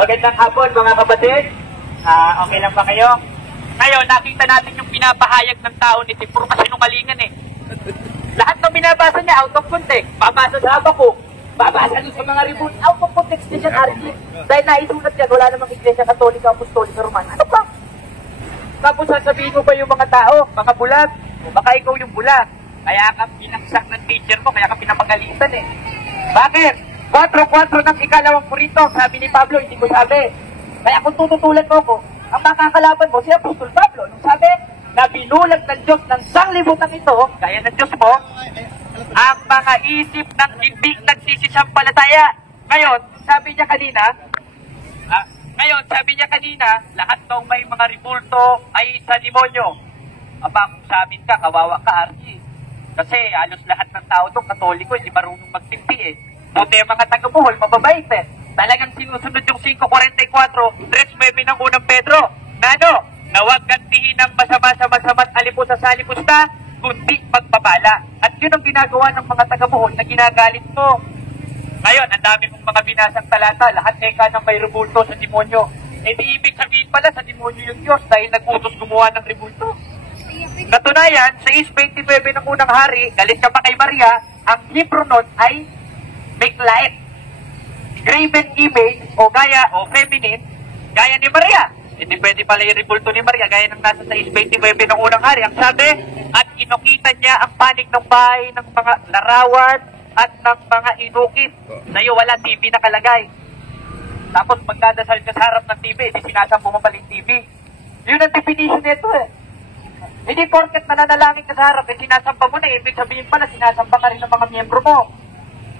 Magandang hapon mga kapatid. Okay lang ba kayo? Ngayon, nakita natin yung pinapahayag ng tao ni Tim. Puro kasinungalingan eh. Lahat ng binabasa niya out of context. Babasa sa Habakuk. Babasa niya sa mga ribon. Out of context niya siyang RG. Dahil naisulat yan, wala namang Iglesia Katolika, Apostolika, Romana. Ano pa? Tapos sasabihin mo ba yung mga tao, mga bulag? O baka ikaw yung bulag. Kaya ka pinagsak ng teacher ko, kaya ka pinapagalitan eh. Bakit? 4-4 ng ikalawang Korinto, sabi ni Pablo, hindi ko sabi. Kaya kung tututulan mo ko, ang makakalaban mo si Apostol Pablo. Nung sabi, na binulag ng Diyos ng sanglibutan ito, gaya ng Diyos mo, ang mga isip ng hindi nagsisisampalataya. Ngayon, sabi niya kanina, lahat ng may mga ribulto ay sa demonyo. Aba, kung sa amin ka, kawawa ka, Archie. Kasi halos lahat ng tao doon, Katoliko, hindi marunong magtimpi eh. Buti ang mga taga-Bohol, mababait eh. Talagang sinusunod yung 5:44, 3:9 ng unang Pedro. Na ano? Na huwag gantihin ng masama sa masama't alipos sa alipusta, kundi magpapala. At yun ang ginagawa ng mga taga-Bohol na ginagalit mo. Ngayon, ang dami mong mga binasang talata, lahat eka ng may rebulto sa demonyo. E di ibig sabihin pala sa demonyo yung Diyos dahil nag-utos gumawa ng rebulto. Natunayan, sa 6:29 ng unang hari, galit ka pa kay Maria, ang Hebrew nun ay Miklayet. Graven image o gaya o feminine, gaya ni Maria. Hindi pwede pala yung rebulto ni Maria, gaya ng nasa sa 6:29 ng unang hari. Ang sabi, at inukita niya ang panig ng bahay ng mga larawan at ng mga inukit. Sa'yo wala TV nakalagay. Tapos magdadasal ka sa harap ng TV, hindi sinasampo mo paling TV. Yun ang definition nito eh. Hindi porket nananalangin ka sa harap, sinasamba mo na, ibig sabihin pala sinasamba ka rin ng mga miyembro mo.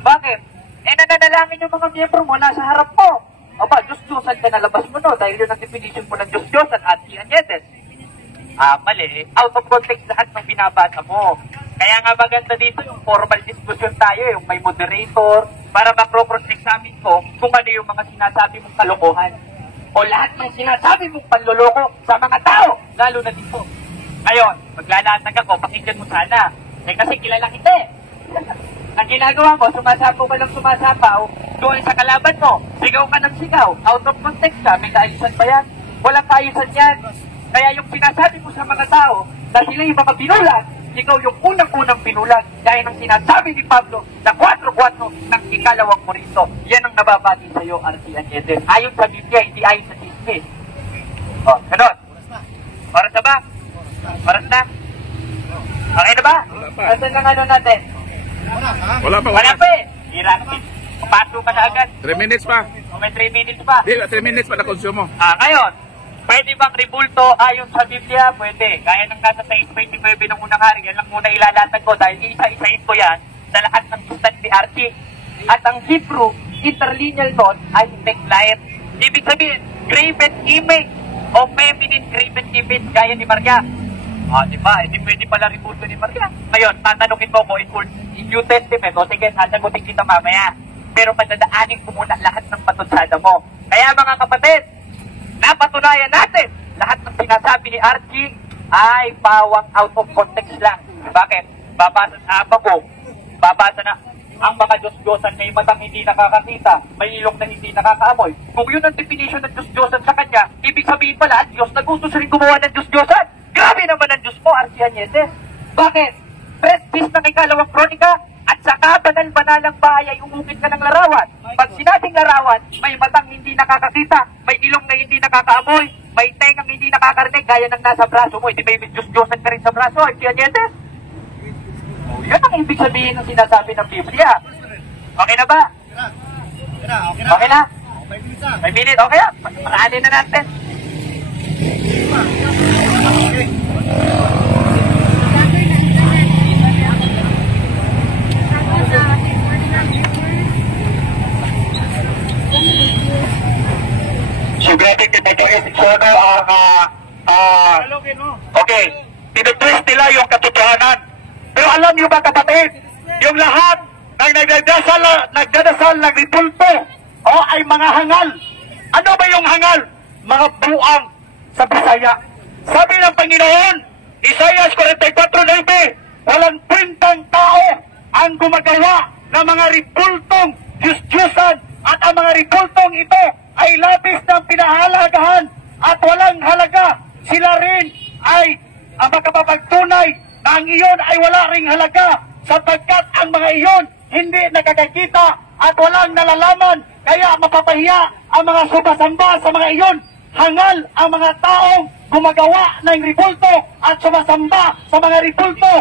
Bakit? Nananalangin yung mga miyembro mo nasa harap mo. Aba, Diyos-Diyosan ka nalabas mo no, dahil yun ang definition mo ng Diyos-Diyosan at Anietes. Mali. Out of context lahat ng binabasa mo. Kaya nga maganda dito yung formal discussion tayo, yung may moderator, para makro-cross-examine ko kung ano yung mga sinasabi mong kalokohan. O lahat ng sinasabi mong panloloko sa mga tao, lalo na dito. Ngayon, maglalatag ako, pakinggan mo sana. Kasi kilala kita eh. Ang ginagawa mo, sumasapaw ka lang sumasapaw, doon sa kalaban mo, sigaw ka ng sigaw, out of context ka, may kaayusan ba yan? Walang kaayusan yan. Kaya yung sinasabi mo sa mga tao, na sila yung mga binulag, ikaw yung unang-unang binulag, gaya ng sinasabi ni Pablo, na 4:4 ng ikalawang Korinto. Yan ang nababati sa'yo, Archie Anietes. Ayon sa Biblia, hindi ayon sa Disney. O, ganun. Oras na ba? Oras na? Okay na ba? Asan ang ano natin? Wala pa eh. Hirap. Pasok ka na agad. 3 minutes pa. O may 3 minutes pa. Di, 3 minutes pa na konsumo. Ngayon, pwede bang rebulto ayon sa Biblia? Pwede. Gaya ng nasa 6:29 ng unang hari, yan lang muna ilalatag ko dahil isa-isahin ko yan sa lahat ng sulat ni Archie. At ang Hebrew, interlineal nun ay Miklayet. Ibig sabihin, graven image o feminine graven image gaya ni Maria. Diba? Hindi pwede pala rebulto ni Maria. Ngayon, tatanungin mo ko in New Testament, o sige, sasagutin kita mamaya. Pero padadaanin ko muna lahat ng patutsada mo. Kaya mga kapatid, napatunayan natin, lahat ng sinasabi ni Archie ay pawang out of context lang. Bakit? Babasa sa Habakuk, babasa na ang mga Diyos-Diyosan may matang hindi nakakakita, may ilong na hindi nakakaamoy. Kung yun ang definition ng Diyos-Diyosan sa kanya, ibig sabihin pala, at Diyos nag-utos rin gumawa ng Diyos-Diyosan. Grabe naman ang Diyos mo, Archie Anietes. Bakit? Prestige ng ikalawang kronika at saka banal-banalang bahay ay umukit ka ng larawan. Pag sinabing larawan, may matang hindi nakakakita, may ilong na hindi nakakaamoy, may tengang hindi nakakarinig, gaya ng nasa braso mo. Hindi ba Diyos-Diyosan ka rin sa braso, Archie Anietes? Yan ang ibig sabihin ng sinasabi ng Biblia. Okay na ba? Okay na? 5 minutes, okay na? Paraanin na natin. Sigurado okay, tinutwist nila yung katotohanan. Pero alam niyo ba kapatid, yung lahat ng nagdadasal ng ribulto ay mga hangal. Ano ba yung hangal? Mga buang sa Bisaya. Sabi ng Panginoon, Isaiah 44:9, walang kwentang tao ang gumagawa ng mga ribultong Diyos-Diyosan at ang mga ribultong ito ay labis ng pinahalagahan at walang halaga. Sila rin ay makapapagtunay na ang iyon ay wala ring halaga sapagkat ang mga iyon hindi nakakakita at walang nalalaman, kaya mapapahiya ang mga sumasamba sa mga iyon. Hangal ang mga taong gumagawa ng ribulto at sumasamba sa mga ribulto.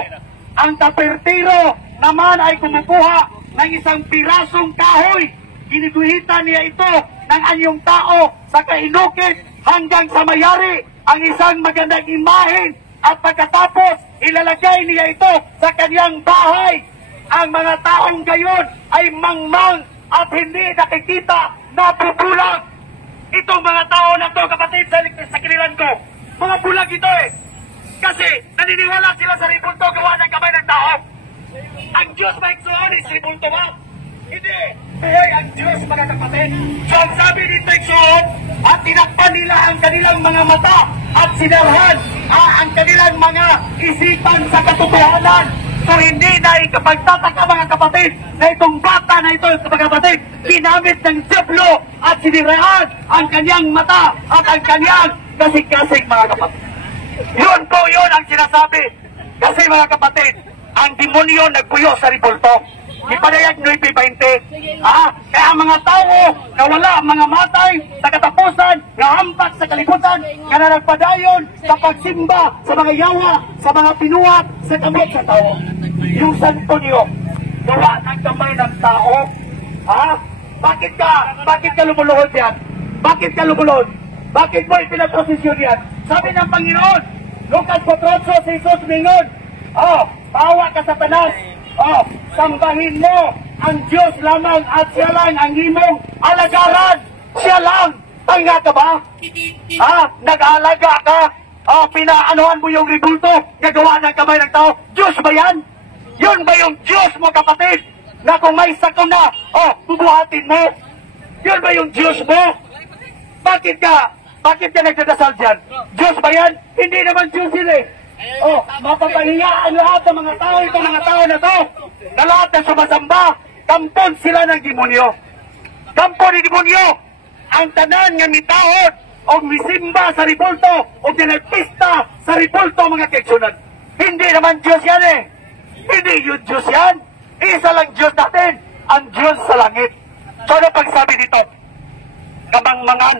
Ang tapertiro naman ay kumukuha ng isang pirasong kahoy. Giniguhitan niya ito ng anyong tao sa kainukit hanggang sa mayari ang isang magandang imahen at pagkatapos ilalagay niya ito sa kanyang bahay. Ang mga taong gayon ay mangmang at hindi nakikita na bubulag. Itong mga tao na to, kapatid, sa kinilan ko, mga bulag ito eh. Kasi naniniwala sila sa ribulto gawa ng kamay ng tao. Ang Diyos ba iksuonis, ribulto ba? Hindi. Buhay ang Diyos, mga kapatid. So ang sabi dito iksuon, at tinakpan nila ang kanilang mga mata at sinarhan ang kanilang mga isipan sa katotohanan. So hindi na ikapagtataka, mga kapatid, na itong bata na ito, mga kapatid, ginamit ng Diablo at siniraan ang kanyang mata at ang kanyang kasing-kasing, mga kapatid. Yun po yun ang sinasabi. Kasi, mga kapatid, ang demonyo nagpuyo sa ribulto. Ipanayag 9:20. Kaya ang mga tao na wala mga matay sa katapusan, na hampak sa kalibutan, na nagpadayon sa pagsimba sa mga yawa, sa mga pinuhat, sa kamot sa tao. Yung santo niyo, gawa ng kamay ng tao. Bakit ka lumuluhod yan? Bakit ka lumuluhod? Bakit mo ipinaposisyon yan? Sabi ng Panginoon, Lucas 4:8, si Jesus mingon, bawa ka Satanas, sambahin mo ang Diyos lamang at siya lang ang imong alagaran. Siya lang. Tanga ka ba? Nag-aalaga ka? Pinaanohan mo yung ribulto, gagawa ng kamay ng tao. Diyos ba yan? Yun ba yung Diyos mo, kapatid? Na kung may sakuna, bubuhatin mo? Yun ba yung Diyos mo? Bakit ka nagdadasal dyan? Diyos ba yan? Hindi naman Diyos yun eh. Mapapahiya ang lahat ng mga tao, itong mga tao na to, na lahat ng sumasamba, kampon sila ng demonyo. Kampon ni demonyo, ang tanan nga mitahod, o misimba sa ribulto, o nagpista sa ribulto, mga kaigsunan. Hindi naman Diyos yan eh. Hindi yun Diyos yan. Isa lang Diyos natin, ang Diyos sa langit. So ano pagsabi dito? Kamangmangan,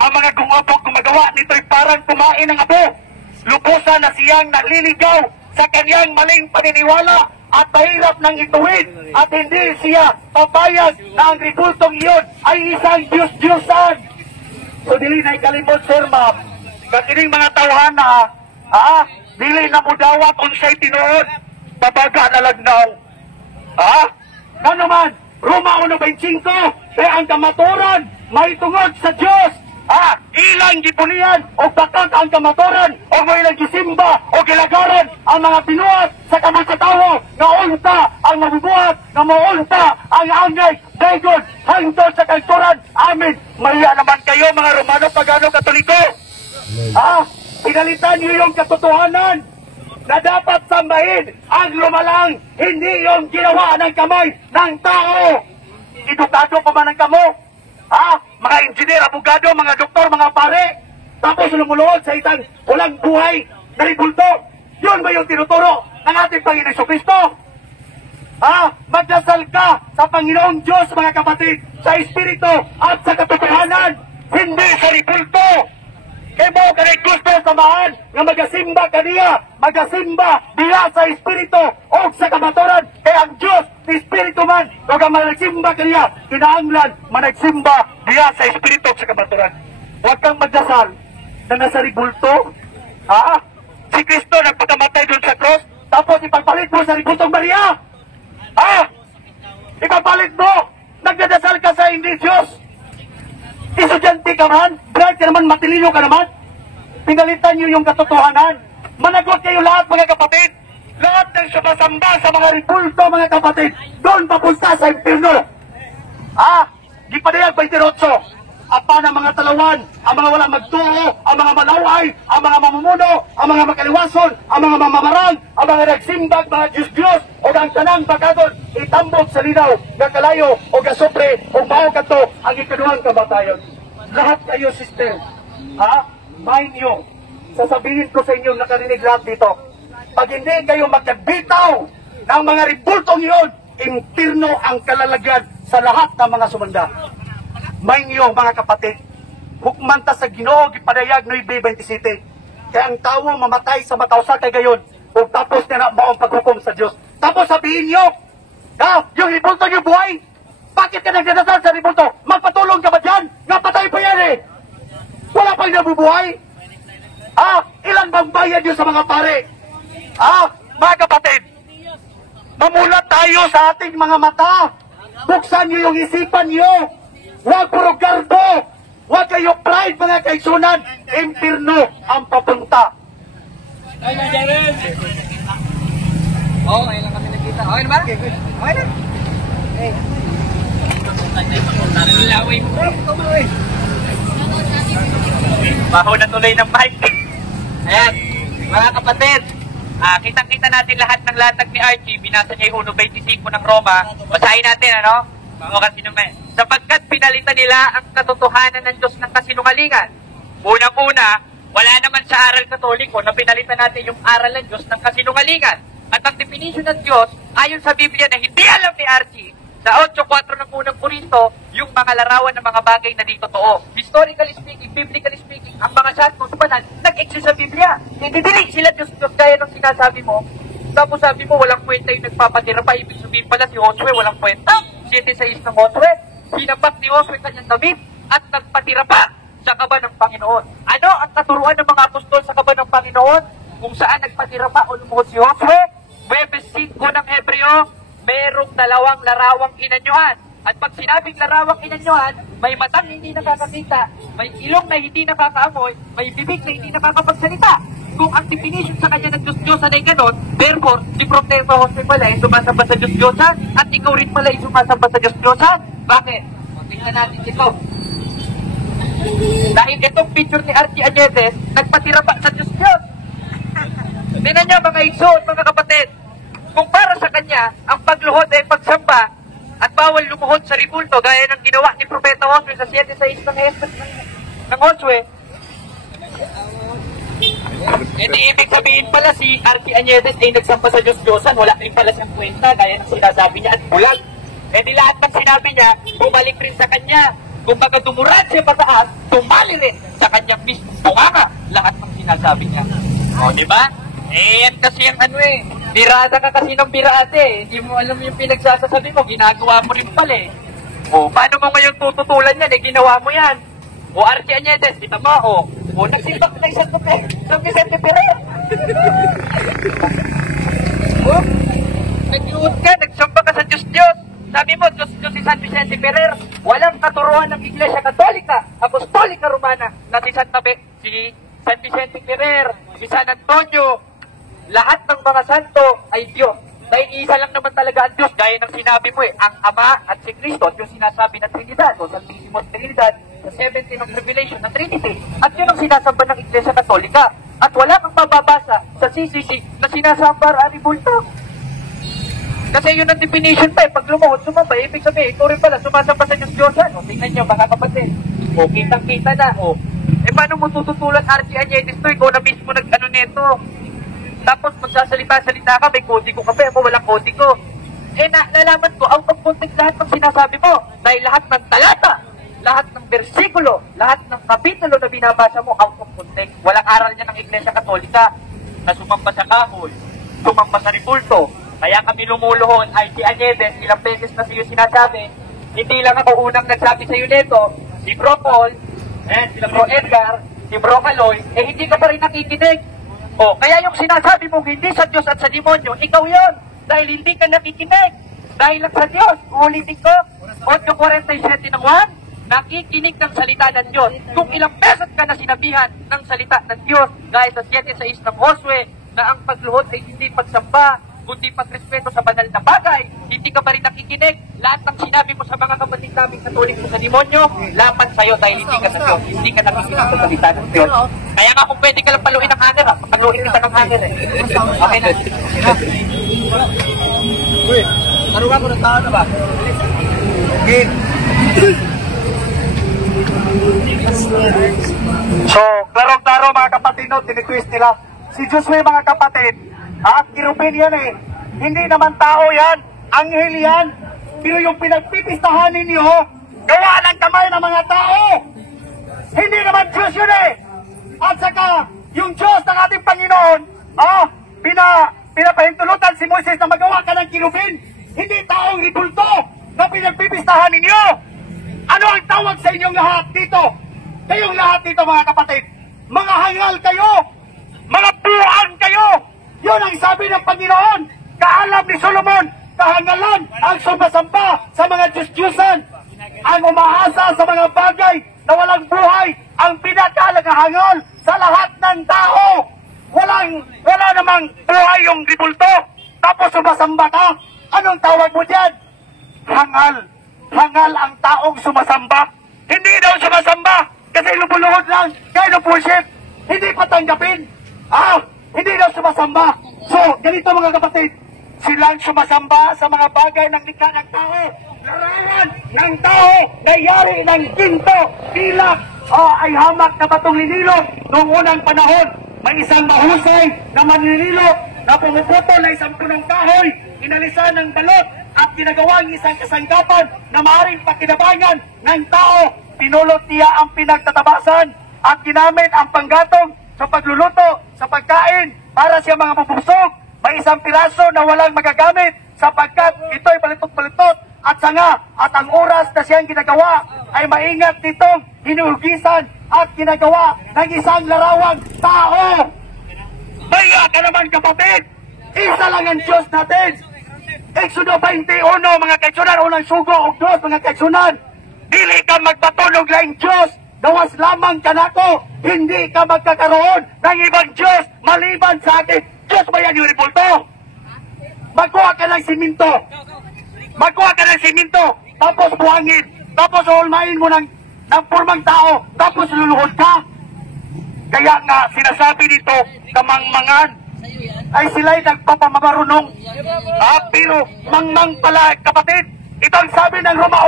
ang mga gumagawa nito'y parang kumain ng abo. Lubusan na siyang naliligaw sa kanyang maling paniniwala at mahirap nang ituwid at hindi siya papayag na ang ribultong iyon ay isang Diyos-Diyosan. So dili na ikalimot, sir, ma'am. Kakining mga tawhana, dili na mo dawat kung siya'y tinuod, babaga na lagnaw. Nga naman, Roma 1:25, kaya ang kamaturan may tungod sa Diyos. Ilang gipunian o bakat ang kamaturan o may ilang gisimba o gilagaran ang mga pinuhat sa kamay sa tao na unta ang mabubuhat, na maunta ang angay, daygod, hangtod sa kalturan. Amin. Maya naman kayo, mga Romano, Pagano, Katoliko. Pinalitan niyo yung katotohanan na dapat sambahin ang lumalang, hindi yung ginawa ng kamay ng tao. Edukado pa man ang kamo? Mga engineer, abogado, mga doktor, mga pare, tapos lumuluhod sa isang walang buhay na ribulto. Yun ba yung tinuturo ng ating Panginoon Jesucristo? Magdasal ka sa Panginoong Diyos, mga kapatid, sa Espiritu at sa katotohanan, hindi sa ribulto. Kaya mo ka rin gusto samahan na magasimba kaniya, magasimba diya sa Espiritu o sa kamaturan. Kaya ang Diyos, Espiritu man, kung managsimba kaniya, kinaanglan, managsimba diya sa Espiritu o sa kamaturan. Huwag kang magdasal na nasa ribulto. Si Kristo nagpakamatay doon sa cross, tapos ipagpalit mo sa ribultong Maria. Ipagpalit mo, nagdadasal ka sa hindi Diyos. Estudyante ka man, bright ka naman, matilino ka naman. Pinalitan niyo yung katotohanan. Managot kayo lahat, mga kapatid. Lahat ng sumasamba sa mga ribulto, mga kapatid, doon papunta sa impyerno. Gipadayag 28. apa ng mga talawan, ang mga walang magtuo, ang mga malaway, ang mga mamumuno, ang mga makaliwason, ang mga mamamarang, ang mga nagsimbag, mga Diyos-Diyos, o ang tanang bakagon, itambog sa linaw, gakalayo, o gasopre, o mao kato, ang ikaduhang kamatayon. Lahat kayo, sister, ha? Mind nyo, sasabihin ko sa inyo, nakarinig lahat dito, pag hindi kayo magkabitaw ng mga ribultong iyon, impirno ang kalalagyan sa lahat ng mga sumanda. Mind nyo, mga kapatid, hukmanta sa Ginoo gipadayag no 27. Kaya ang tao mamatay sa matawsa kay gayon, o tapos na maong paghukom sa Diyos. Tapos sabihin nyo, yung ribulto nyo buhay, bakit ka nagdadasal sa ribulto? Magpatulong ka ba dyan? Napatay pa yan eh! Wala pang nabubuhay? Ilan bang bayad nyo sa mga pare? Mga kapatid, mamulat tayo sa ating mga mata. Buksan nyo yung isipan nyo. Huwag puro garbo. Huwag kayo pride, mga kaigsunan. Impirno ang papunta. Okay lang kami nakita. Okay na ba? Okay na. Baho na tuloy ng mic. Ayan, mga kapatid, kitang-kita natin lahat ng latag ni Archie. Binasa niya yung 1.25 ng Roma. Basahin natin, ano? Kasi naman, sapagkat pinalitan nila ang katotohanan ng Diyos ng kasinungalingan. Unang-una, wala naman sa aral katoliko na pinalitan natin yung aral ng Diyos ng kasinungalingan. At ang definition ng Diyos, ayon sa Biblia na hindi alam ni Archie, sa 8.4 ng unang Korinto, yung mga larawan ng mga bagay na di totoo. Historically speaking, biblically speaking, ang mga santos panan, nag-exist sa Biblia. Hindi sila Diyos gaya ng sinasabi mo. Tapos sabi mo, walang kwenta yung nagpapatira pa. Ibig sabihin pala si Josue, walang kwenta. 7:6 ng Josue, sinapak ni Josue kanyang damit at nagpatira pa sa kaba ng Panginoon. Ano ang katuruan ng mga apostol sa kaba ng Panginoon? Kung saan nagpatira pa o lumuhod si Josue? Huwebes 5 ng Hebreo, merong dalawang larawang inanyuhan. At pag sinabing larawang inanyuhan, may matang hindi nakakakita, may ilong na hindi nakakaamoy, may bibig na hindi nakakapagsalita. Kung ang definition sa kanya ng Diyos-Diyosan ay ganon, therefore, si Propeta Jose pala ay sumasamba sa Diyos-Diyosan at ikaw rin pala ay sumasamba sa Diyos-Diyosan. Bakit? Tingnan natin ito. Dahil itong picture ni Archie Añedes, nagpatira pa sa Diyos-Diyos. Tingnan niyo mga iso at mga kapatid, kung para sa kanya, ang pagluhod ay pagsamba at bawal lumuhod sa ribulto gaya ng ginawa ni Propeta Josue sa 7:6 ng Josue, ibig sabihin pala si Archie Añedes ay nagsamba sa Diyos-Diyosan, wala rin pala siyang kwenta gaya ng sinasabi niya at bulag. Di lahat ng sinabi niya, bumalik rin sa kanya. Kung baga dumurad siya pataas, tumali rin sa kanyang mismo bunganga lahat ng sinasabi niya. Di ba? Yan kasi ang birada ka kasi ng birate. Hindi mo alam yung pinagsasasabi mo, ginagawa mo rin pala paano mo ngayon tututulan yan? Ginawa mo yan. Archie Añedes, kita mo, nagsimbak na isang Vicente Ferrer. Nag-iut ka, nagsamba ka sa Diyos-Diyos. Sabi mo, Diyos-Diyos si San Vicente Ferrer. Walang katuruan ng Iglesia Katolika, Apostolika Romana, na si San Vicente Ferrer, si San Antonio, lahat ng mga santo ay Diyos. Dahil isa lang naman talaga ang Diyos, gaya ng sinabi mo ang Ama at si Kristo, at yung sinasabi ng Trinidad, o Santissimos Trinidad, sa 17 of Revelation ng Trinity. At yun ang sinasamba ng Iglesia Katolika. At wala kang mababasa sa CCC na sinasamba ang ribulto. Kasi yun ang definition pa pag lumuhod, sumamba, ibig sabihin, ikaw rin pala, sumasamba sa Diyos-Diyosan. Tingnan nyo, mga kapatid. Kitang-kita na, paano mo tututulan Archie Añedes to? Ikaw na mismo nag-ano neto. Tapos magsasalita-salita ka, may kodigo ka pa, ako walang kodigo. Nalaman ko, out of context lahat ng sinasabi mo. Dahil lahat ng talata, lahat ng bersikulo, lahat ng kapitulo na binabasa mo, out of context. Walang aral niya ng Iglesia Katolika na sumamba sa kahoy, sumamba sa ribulto. Kaya kami lumuluhon, Archie Añedes, ilang beses na sa iyo sinasabi, hindi lang ako unang nagsabi sa iyo nito, si Bro Paul, sila Bro Edgar, si Bro Caloy, hindi ka pa rin nakikinig. Kaya yung sinasabi mong hindi sa Diyos at sa demonyo, ikaw yon dahil hindi ka nakikinig. Dahil lang sa Diyos, ulitin ko, 8:47 ng 1, nakikinig ng salita ng Diyos. Kung ilang beses ka na sinabihan ng salita ng Diyos, dahil sa 7:6 ng Josue, na ang pagluhod ay hindi pagsamba, kundi pagrespeto sa banal na bagay. Hindi ka ba rin nakikinig? Lahat ng sinabi mo sa mga kapatid naming Katolik mo sa demonyo, lapat sa'yo dahil hindi ka sa Diyos. Hindi ka nakikinig sa salita ng Diyos. Kaya nga kung pwede ka lang paluin ng hanger, paluin kita ng hanger eh. Okay na. Uy, tarugan ko ng tao na ba? Okay. So, klaro-klaro mga kapatid, no, tinikwist nila. Si Josué mga kapatid, kirupin yan eh. Hindi naman tao yan, anghel yan. Pero yung pinagpipistahan ninyo, gawa ng kamay ng mga tao. Hindi naman Diyos yun eh. At saka, yung Diyos ng ating Panginoon, pinapahintulutan si Moises na magawa ka ng kirupin. Hindi taong ribulto na pinagpipistahan ninyo. Ano ang tawag sa inyong lahat dito? Kayong lahat dito mga kapatid, mga hangal kayo, mga buwan kayo. Yun ang sabi ng Panginoon. Kaalam ni Solomon, kahangalan ang sumasamba sa mga Diyos-Diyusan. Ang umaasa sa mga bagay na walang buhay, ang pinakalahangal sa lahat ng tao. Wala namang buhay yung ribulto. Tapos sumasamba ka. Anong tawag mo dyan? Hangal. Hangal ang taong sumasamba. Hindi daw sumasamba kasi lumuluhod lang. Kaya worship. Hindi patanggapin. Hindi daw sumasamba. So, ganito mga kapatid. Silang sumasamba sa mga bagay ng likha ng tao. Larawan ng tao na yari ng ginto. Tila ay hamak na batong linilog noong unang panahon. May isang mahusay na manlinilog na pumuputo na isang punong kahoy. Inalisan ng balot at ginagawang isang kasangkapan na maaaring pakinabangan ng tao. Pinulot niya ang pinagtatabasan at ginamit ang panggatong sa pagluluto, sa pagkain para siya mga bubusog. May isang piraso na walang magagamit sapagkat ito'y palitot-palitot at sanga at ang oras na siyang ginagawa ay maingat nitong hinuhugisan at ginagawa ng isang larawang tao. Maya ka naman kapatid! Isa lang ang Diyos natin! Exodo 21 mga kaigsunan, unang sugo o Diyos mga kaigsunan. Dili ka magpatunog lang Diyos, dawas lamang ka nako, hindi ka magkakaroon ng ibang Diyos maliban sa akin. Diyos ba yan yung ribulto? Magkuha ka ng siminto. Magkuha ka ng siminto, tapos buhangin, tapos ulmain mo ng formang tao, tapos luluhod ka. Kaya nga sinasabi dito, kamangmangan, ay sila'y nagpapamamarunong. Pero mangmang pala kapatid. Ito ang sabi ng Roma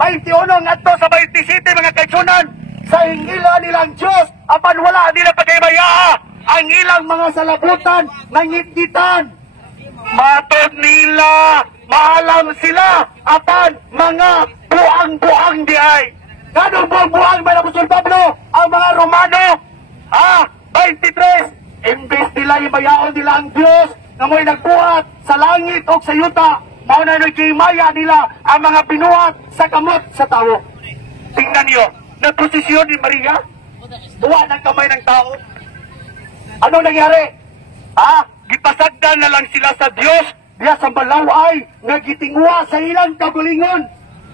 1:21 ngadto sa 27 mga kaigsunan. Sa hingila nilang Diyos, apan wala nila pagkayamaya. Ang ilang mga salabutan, nangitgitan. Matod nila, maalam sila, apan mga buang-buang di ay. Ganong buang-buang ba na Apostol Pablo? Ang mga Romano, 23, imbes nila ibayaon nila ang Diyos na mo'y nagbuhat sa langit o sa yuta, mauna nagkimaya nila ang mga binuhat sa kamot sa tao. Tingnan niyo, nagposisyon ni Maria, tuwa ng kamay ng tao. Anong nangyari? Gipasagdan na lang sila sa Diyos, diya sa balaway, nagitingwa sa ilang kagulingon.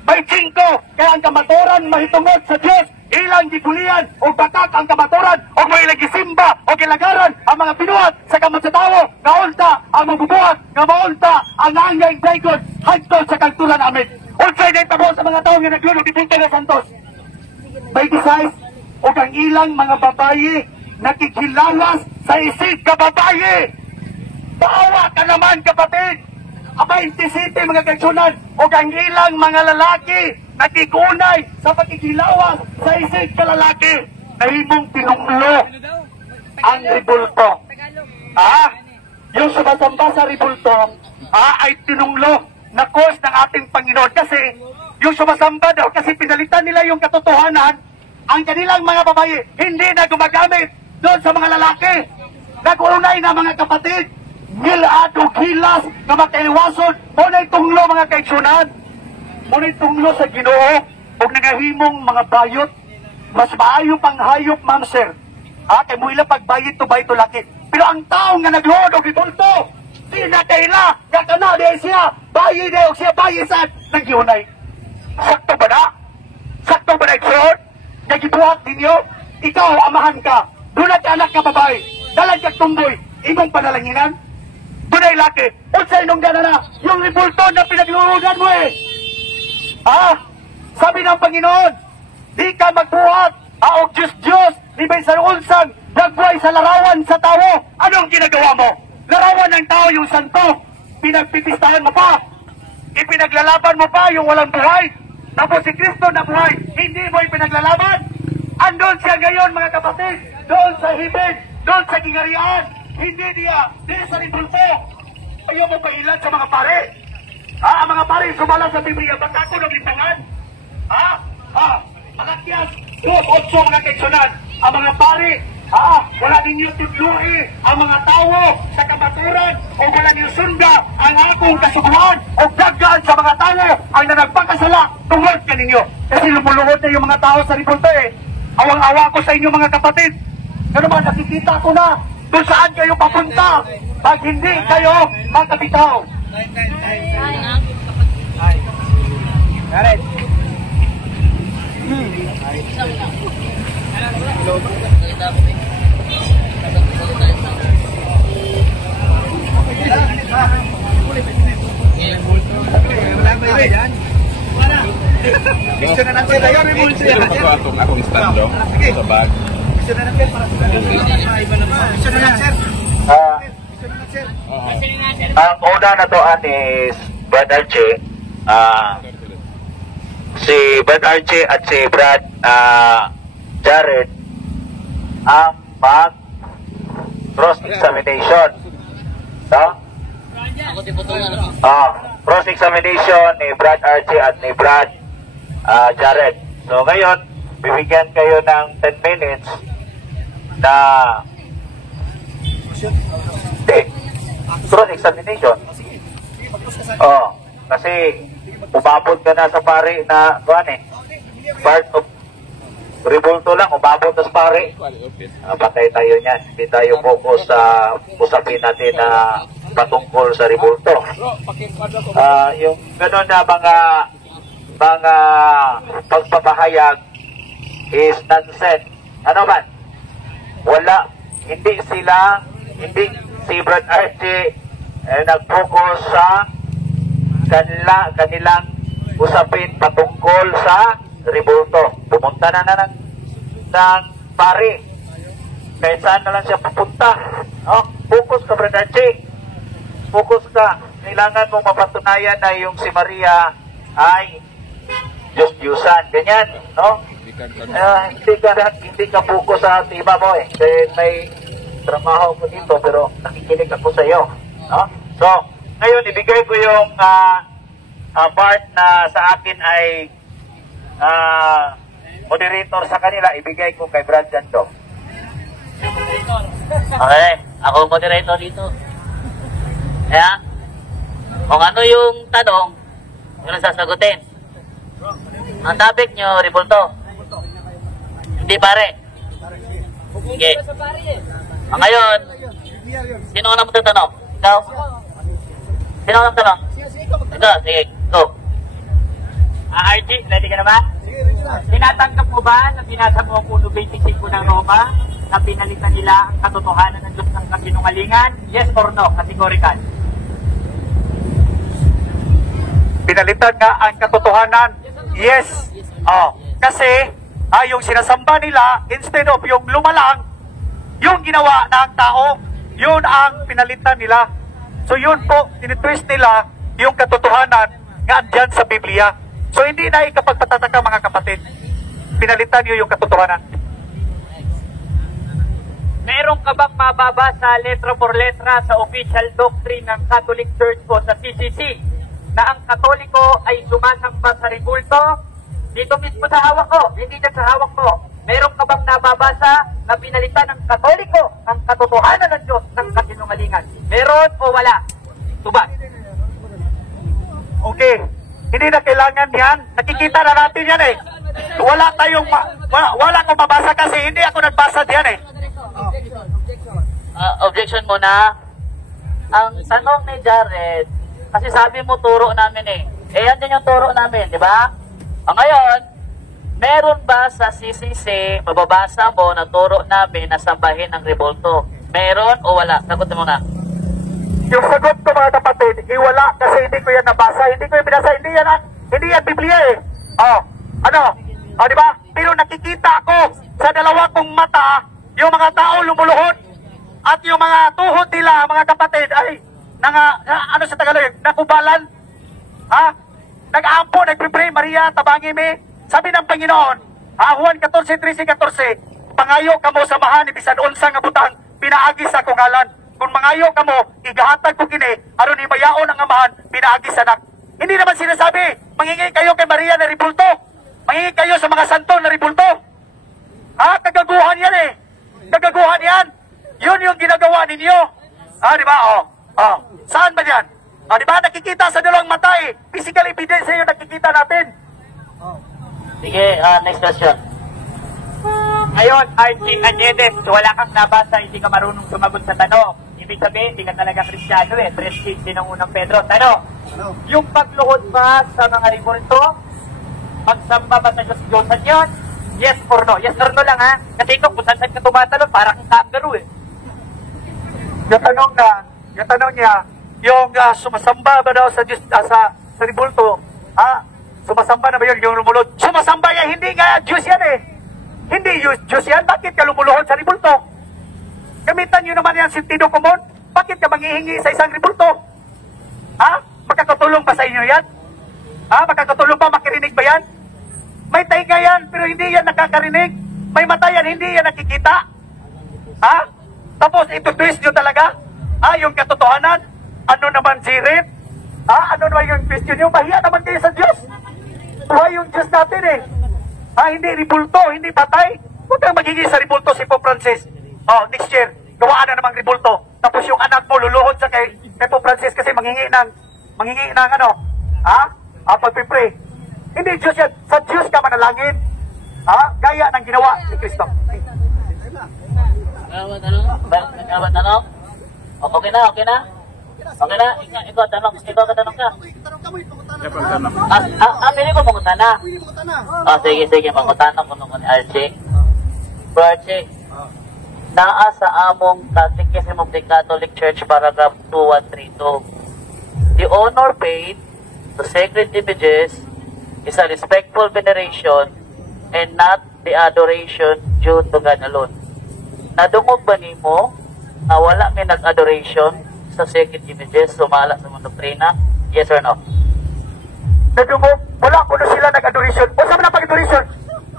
May 5, kaya ang kamaturan mahitungod sa Diyos, ilang gibulian o batak ang kamaturan o may lagisimba o kilagaran ang mga binuhat sa kamot sa tao, ngaunta ang mabubuhat, nga maunta ang nangyay daigod hagtod sa kagtulan amin. Unsay day tabo sa mga tao nga naglulog di Punta na Santos. May size o kang ilang mga babayi nakikilawas sa isig ka babayi. Bawa ka naman kapatid. 27 mga kaigsunan o kang ilang mga lalaki nakikunay sa pagkikilawas sa isig ka lalaki na himong tinunglo ang ribulto. Yung sumasamba sa ribulto ay tinunglo na cause ng ating Panginoon kasi yung sumasamba daw kasi pinalitan nila yung katotohanan. Ang kanilang mga babae hindi na gumagamit doon sa mga lalaki. Nag-unay na mga kapatid, ngilad o gilas na magkaiwason, muna'y tunglo mga kaigsunan. Muna'y tunglo sa Ginoo o nangahimong mga bayot. Mas maayo pang hayop, ma'am sir. Kay mo ilang pagbayit to bay to lakit. Pero ang taong nga nagluhod o gitulto, di na kaila, nga kana di siya, bayi di o siya bayi sa nagihunay. Sakto ba na? Sakto ba na igsoon? Nagibuhat ninyo, ikaw amahan ka, doon ka anak ka babae, dalag kag tumboy, imong panalanginan. Doon Dunay laki. Unsay nung gana na yung ribulto na pinaglulunan mo eh. Ha? Sabi ng Panginoon, di ka magbuhat. Og Diyos, di ba sa unsang nagbuhay sa larawan sa tao? Anong ginagawa mo? Larawan ng tao yung santo. Pinagpipistahan mo pa. Ipinaglalaban mo pa yung walang buhay. Tapos si Kristo na buhay, hindi mo ipinaglalaban. Andun siya ngayon mga kapatid. Doon sa hibig, doon sa gingarian. Hindi di sa ribulto. Ayaw mo pailan sa mga pare. Ang mga pare sumala sa Biblia, baka ako ng lipangan. Mga kiyas, 8 mga keksyonan. Ang mga pare, wala ninyo tudluhi ang mga tao sa kamaturan o wala ninyo sunda ang akong kasubuhan o dagaan sa mga tao ang nanagpakasala tungod ka ninyo. Kasi lumuluhod na yung mga tao sa ribulto eh. Awang-awa ko sa inyo mga kapatid. Ano naman, nakikita ko na kung saan kayo papunta pag hindi kayo makabitaw. Akong stand do sa bag. Ang una na to is Brad Archie. Si Brad Archie at si Brad Jared ang mag cross-examination. Cross-examination ni Brad Archie at ni Brad Jared. So ngayon, bibigyan kayo ng 10 minutes na cross-examination. Kasi umabot ka na sa pare na part of ribulto lang, umabot na sa pare. Patay tayo niyan. Hindi tayo focus sa usapin natin na patungkol sa ribulto. Yung gano'n na mga pagpapahayag is nonsense. Ano man? Wala. Hindi si Brad Archie nag-focus sa kanilang usapin patungkol sa ribulto. Pumunta na ng pare. Kahit saan na lang siya pupunta. Focus ka, Brad Archie. Focus ka. Kailangan mong mapatunayan na yung si Maria ay Diyos-Diyusan. Ganyan, no? Hindi ka focus sa iba mo eh. Kasi may trabaho ko dito pero nakikinig ako sa iyo. No? So, ngayon ibigay ko yung part na sa akin ay moderator sa kanila. Ibigay ko kay Brad Jando. Okay, ako moderator dito. Kaya, kung ano yung tanong, yun ang sasagutin. Ang topic nyo, ribulto. Hindi pare. Sige. Ngayon, sino ang naman tatanong? Ikaw? Sino ang tanong? Ito, sige, go. RG, ready ka na ba? Tinatanggap mo ba na binasa mo ang 1.25 ng Roma na pinalitan nila ang katotohanan ng Diyos ng kasinungalingan? Yes or no? Categorical. Pinalitan nga ang katotohanan. Yes. Kasi yung sinasamba nila, instead of yung lumalang, yung ginawa ng tao, yun ang pinalitan nila. So yun po, tinitwist nila yung katotohanan nga andyan sa Biblia. So hindi na ikapagpatataka mga kapatid. Pinalitan nyo yung katotohanan. Meron ka bang mababasa letra por letra sa official doctrine ng Catholic Church o sa CCC na ang Katoliko ay sumasamba sa ribulto? Dito mismo sa hawak ko, hindi dyan sa hawak ko. Meron ka bang nababasa na pinalitan ng Katoliko ang katotohanan ng Diyos ng kasinungalingan? Meron o wala? Tuba. Okay. Hindi na kailangan yan. Nakikita na natin yan eh. Wala akong mabasa kasi hindi ako nagbasa diyan eh. Objection muna. Ang tanong ni Jared, kasi sabi mo turo namin eh. Yan din yung turo namin, di ba? Ngayon, meron ba sa CCC, mababasa mo na turo namin na sambahin ang ribulto? Meron o wala? Sagot mo na. Yung sagot ko mga kapatid, iwala kasi hindi ko yan nabasa, hindi ko yan binasa, hindi yan Biblia eh. Di ba? Pero nakikita ako sa dalawa kong mata, yung mga tao lumuluhod at yung mga tuhod nila, mga kapatid, ay sa Tagalog, nakubalan. Nag-aampo, nagpipray, Maria, tabangi mi. Sabi ng Panginoon, Juan 14:13-14, pangayo kamo sa mahan, bisan unsa nga butang, pinaagi sa kungalan. Kung mangayo kamo, igahatag ko kini, aron ibayaon ang amahan, pinaagi sa anak. Hindi naman sinasabi, mangingi kayo kay Maria na ribulto. Mangingi kayo sa mga santo na ribulto. Kagaguhan yan eh. Kagaguhan yan. Yun yung ginagawa ninyo. Di ba? Saan ba yan? Di ba? Nakikita sa dalawang mata eh. Physical evidence yung nakikita natin. Sige, next question. Ngayon, Archie Anyedes, wala kang nabasa, hindi ka marunong sumagot sa tanong. Ibig sabihin, hindi ka talaga Kristiyano eh. 3:15 ng unang Pedro. Tanong, yung pagluhod ba sa mga ribulto, pagsamba ba sa Diyos-Diyosan yun? Yes or no? Yes or no lang ha? Kasi ito, kung saan ka tumatalon, parang kangaroo eh. Yung tanong niya, yung sumasamba ba daw sa Diyos, sa ribulto, sumasamba na ba yun yung lumulod? Sumasamba yan, hindi nga Diyos yan eh. Hindi Diyos yan, bakit ka lumuluhod sa ribulto? Gamitan nyo naman yan sentido komon. Bakit ka manghihingi sa isang ribulto? Makakatulong pa sa inyo yan? Makakatulong pa, makirinig ba yan? May tainga yan, pero hindi yan nakakarinig. May mata yan, hindi yan nakikita. Tapos ito-twist nyo talaga? Yung katotohanan? Ano naman sirit? Ano naman yung question nyo? Mahiya naman kayo sa Diyos. Buhay yung Diyos natin eh. Hindi ribulto, hindi patay. Huwag kang magiging sa ribulto si Pope Francis. Next year, gawaan na namang ribulto. Tapos yung anak mo luluhod sa kay Pope Francis kasi manghingi ng pagpipray. Hindi Diyos yan. Sa Diyos ka manalangin. Gaya ng ginawa ni Kristo. Tanong? Okay na? Okay na? Ikaw tanong ka. Pili ko mangutan na. Sige, mangutan na kuno ni Archie. Bro Archie, naa sa among Catechism of the Catholic Church, paragraph 2132. The honor paid to sacred images is a respectful veneration and not the adoration due to God alone. Nadungog ba nimo na wala may nag-adoration sa sacred images sumala sa mga doktrina? Yes or no? Nadungog, wala ko na sila nag-adoration. O saan na pag-adoration?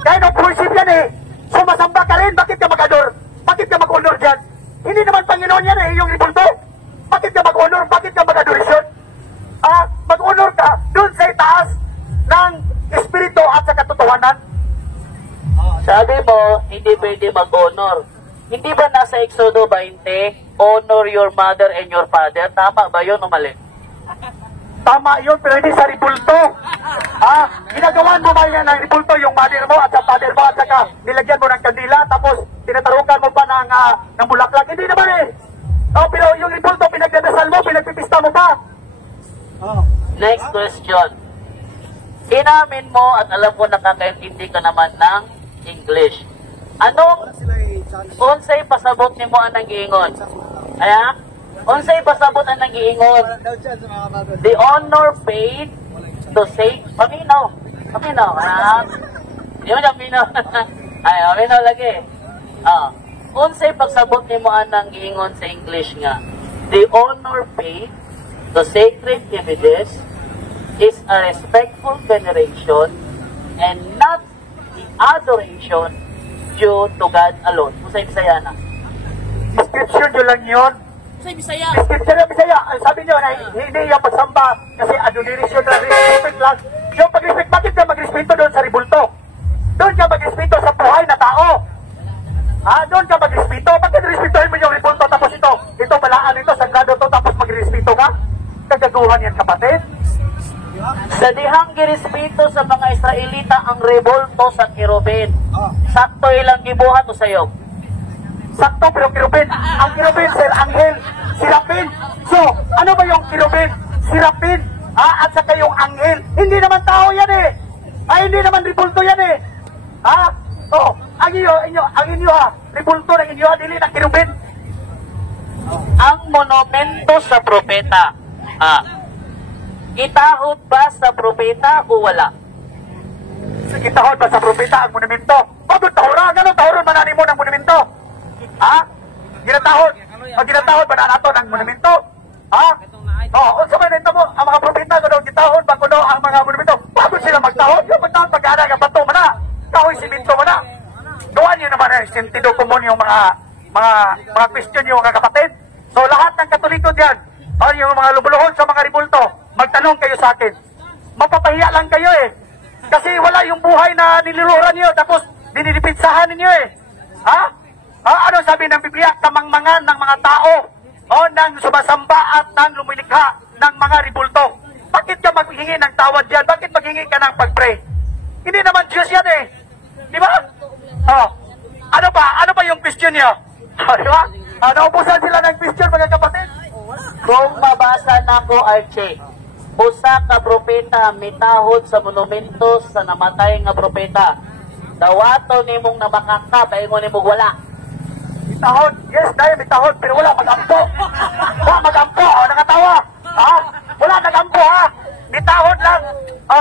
Kaya nung worship yan eh. Sumasamba ka rin, bakit ka mag-ador? Bakit ka mag-honor dyan? Hindi naman Panginoon yan eh, yung ribulto. Bakit ka mag-honor? Bakit ka mag-adoration? Mag-honor ka doon sa itaas ng espiritu at sa katotohanan. Sabi mo, hindi pwede mag-honor. Hindi ba nasa Exodo 20, honor your mother and your father? Tama ba yun o mali? Tama yun, pero hindi sa ribulto. Ginagawan mo ba yan ng ribulto yung mother mo at sa father mo at saka nilagyan mo ng kandila tapos tinatarukan mo pa ng bulaklak? Hindi naman eh. Pero yung ribulto, pinagdadasal mo, pinagpipista mo pa. Next question. Inamin mo at alam ko nakakaintindi ka naman ng English. Anong unsay pasabot nimo ang giingon? Unsay pasabot ang giingon? The honor paid to say paminaw. Di mo paminaw. Paminaw lagi. Unsay pasabot nimo ang giingon sa English nga? The honor paid to sacred images is a respectful veneration and not the adoration due to God alone. Usay Bisaya na. Description nyo lang yun. Usay Bisaya. Description nyo Bisaya. Sabi nyo na hindi yung pagsamba kasi adoration na respect lang. Yung pag-respect, bakit ka mag-respeto doon sa ribulto? Doon ka mag-respeto sa buhay na tao. Doon ka mag-respeto. Bakit respetuhin mo yung ribulto tapos ito balaan ito, sagrado to tapos mag-respeto ka? Kagaguhan yan kapatid. Sa dihang girespeto sa mga Israelita ang revolto sa kirubin. Sakto ilang gibuhat o sayog? Sakto pero kirubin. Ang kirubin, sir, anghel, sirapin. So, ano ba yung kirubin? Sirapin. At saka yung anghel. Hindi naman tao yan eh. Hindi naman revolto yan eh. Ang inyo ribulto ng inyo, dili na kirubin. ang monumento sa propeta. Itahod ba sa propeta o wala? Itahod ba sa propeta ang monumento? Pagod tahura, ganun tahuron man mo ng monumento? Ha? Ginatahod? O ginatahod ba na nato ng monumento? Ha? O, sa mga mo, ang mga propeta ko daw gitahod, ba kuno ang mga monumento? Pagod sila magtahod, yung magtahod pag-aana ng bato man na. Kahoy, simento man na. Doon yun naman ang sentido komon yung mga question yung mga kapatid. So lahat ng Katoliko dyan, yung mga lubuluhon sa mga ribulto, magtanong kayo sa akin. Mapapahiya lang kayo eh. Kasi wala yung buhay na nililuran niyo, tapos dinidipitsahan ninyo eh. Ha? Ano sabi ng Biblia? Kamangmangan ng mga tao o nang sumasamba at nang lumilikha ng mga ribulto. Bakit ka maghingi ng tawad yan? Bakit maghingi ka ng pag-pray? Hindi naman Diyos yan eh. Di ba? Ano ba yung question niyo? Di ba? Naubusan sila ng question, mga kapatid. Kung mabasa na ko, Archie, usa ka propeta mitahod sa monumento sa namatay nga propeta. Dawato nimong namakaka, paingon nimong wala. Mitahod? Yes, dahil mitahod, pero wala magampo. Wala magampo, nakatawa. Wala nagampo ha. Mitahod lang.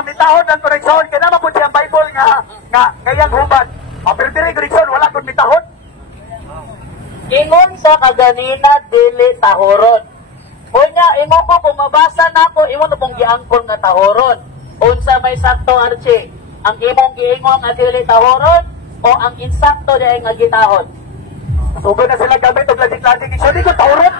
Mitahod lang koneksyon. Kaya naman po siyang Bible nga ngayang hubad. Pero diri koneksyon, wala kong mitahod. Ingon sa kaganina, dili tahoron. Unya, ingon ko, kung mabasa na ako, ingon na pong giangkon nga tahoron. Unsa may sakto, Archie? Ang imong giingon nga dili tahoron o ang insakto niya nga gitahon? Sugod na sila gamit og ladik-ladik. So, di ko tahoron?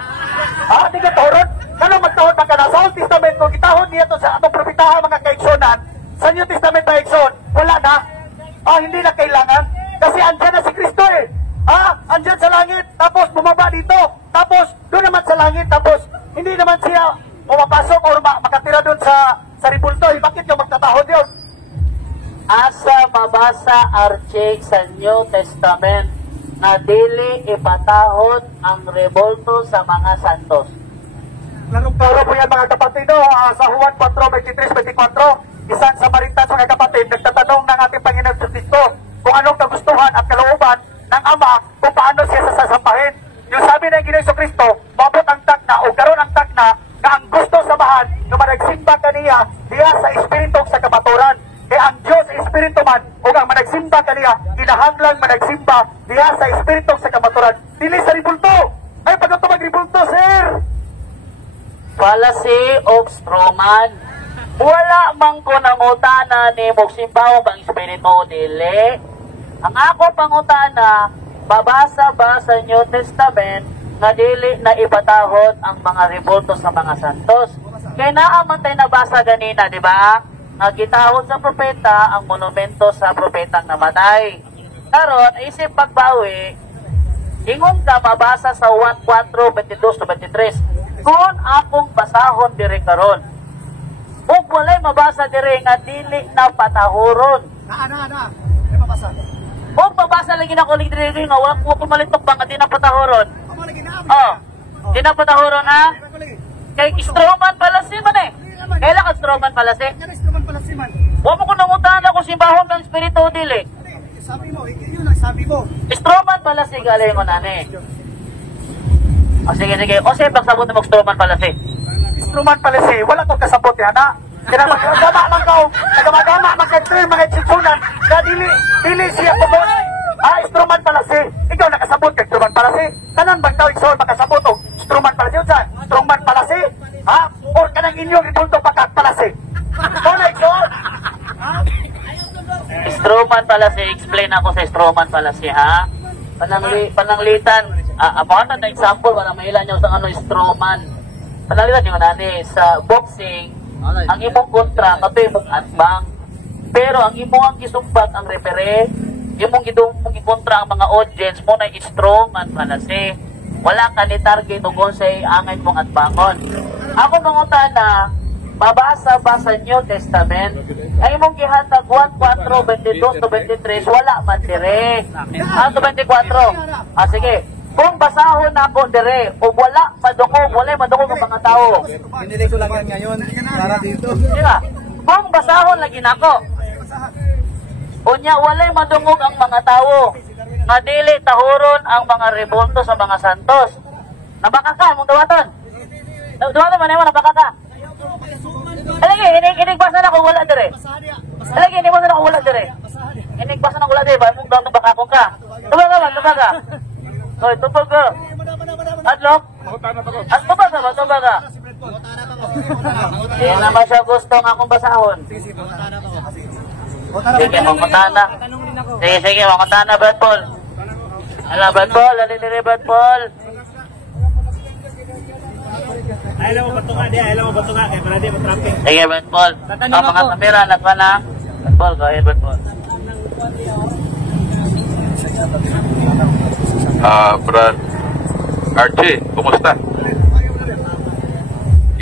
Di ko tahoron? Kano magtahon pa ka na? Sa Old Testament, kung gitahon niya to sa atong propetahan, mga kaigsonan, sa New Testament na igsoon, wala na. Hindi na kailangan. Kasi andyan na si Kristo eh. Andyan sa langit, tapos bumaba dito, tapos doon naman sa langit, tapos hindi naman siya pumapasok o makatira doon sa ribulto. Bakit yung magtatahod yun? Asa mabasa, Archie, sa New Testament na dili ipatahod ang rebulto sa mga santos? Klaro po yan, mga kapatid. Sa Juan 4:23-24, isang Samaritan sa mga kapatid, nagtatanong ng ating Panginoon Kristo kung anong kagustuhan at kalooban ng Ama kung paano siya sasampahin. Yung sabi ng Ginoong Kristo, mabot ang takna o karon ang takna na ang gusto samahan na managsimba kaniya diya sa Espiritu sa kamaturan. Kaya ang Diyos Espiritu man o ang managsimba kaniya, kinahanglang managsimba diya sa Espiritu sa kamaturan. Dili sa ribulto. Ay, pag ito magribulto, sir! Fallacy of Stroman. Wala man ko nangutana ni Moksimbaw bang Espiritu dili. Ang ako pangutana, babasa ba sa New Testament na dili na ipatahod ang mga rebulto sa mga santos? Kaya naaman tayo nabasa ganina, di ba? Nagitahod sa propeta ang monumento sa propetang namatay. Karon, isip pagbawi, ingon ka mabasa sa 1:4:22-23. Kung akong basahon dire karon, ug walay mabasa dire nga dili na patahoron. O pabasa lagi na ko lagi dire nga wala ko malitok ba nga di na patahoron. Di na patahoron ha. Kay Stroman pala si man eh. Kailan ka Stroman pala si? Wa mo ko nangutana ko simbahon ng Espiritu dili. Sabi mo, yun ang sabi mo. Stroman pala si galing mo nani. Sige. O sige, pagsabot mo Stroman pala si. Stroman pala si, wala kong kasabot yan ha. Kaya magagama man ka, nagamagama magka-train mga eksitsunan, na dili siya kumot. Stroman pala si, ikaw nakasabot kay Stroman pala si. Tanan bang tao iksoon makasabot o Stroman pala si, Stroman pala si, o kanang inyong ribulto pala si. O na iksoon? Stroman pala si, explain ako sa Stroman pala si ha. Pananglitan, ano na example, wala mailan nyo sa Stroman. Pananglitan yung nani, sa boxing, ang imong kontra, kato imong atbang. Pero ang imong gisumbat ang refere, imong kontra ang mga audience mo na Stroman pala si. Wala ka ni target ugon sa angay mong atbangon. Ako mangutana, mabasa ba sa New Testament ay imong gihatag 1:4:22-23 wala man dire. 24. Sige. Kung basahon ako dire o wala madukog ang mga tao. Hindi ko lang yan ngayon para dito. Diba? Kung basahon lagi nako. Unya walay madungog ang mga tao. Nga dili tahuron ang mga rebulto sa mga santos. Nabaka ka, mong dawaton. Dawaton man mo nabaka ka. Lagi, inigbasa na ko wala dire. Lagi, inigbasa na ko wala dire. Inigbasa na ko wala dire, ba mong dawaton baka ko ka. Tubaga. Hoy, tubaga. Adlok. At tubaga. Hindi naman siya gusto ng akong basahon. Sige, makuntahan na. Sige, makuntahan na, Brad Paul. Brad Paul, alin Brad Paul. Ayaw mo bato nga, kaya para di matrapping. Sige, Brad Paul. Mga kamera, natwa na. Brad Paul, go ahead, Brad Paul. Brad Archie, kumusta?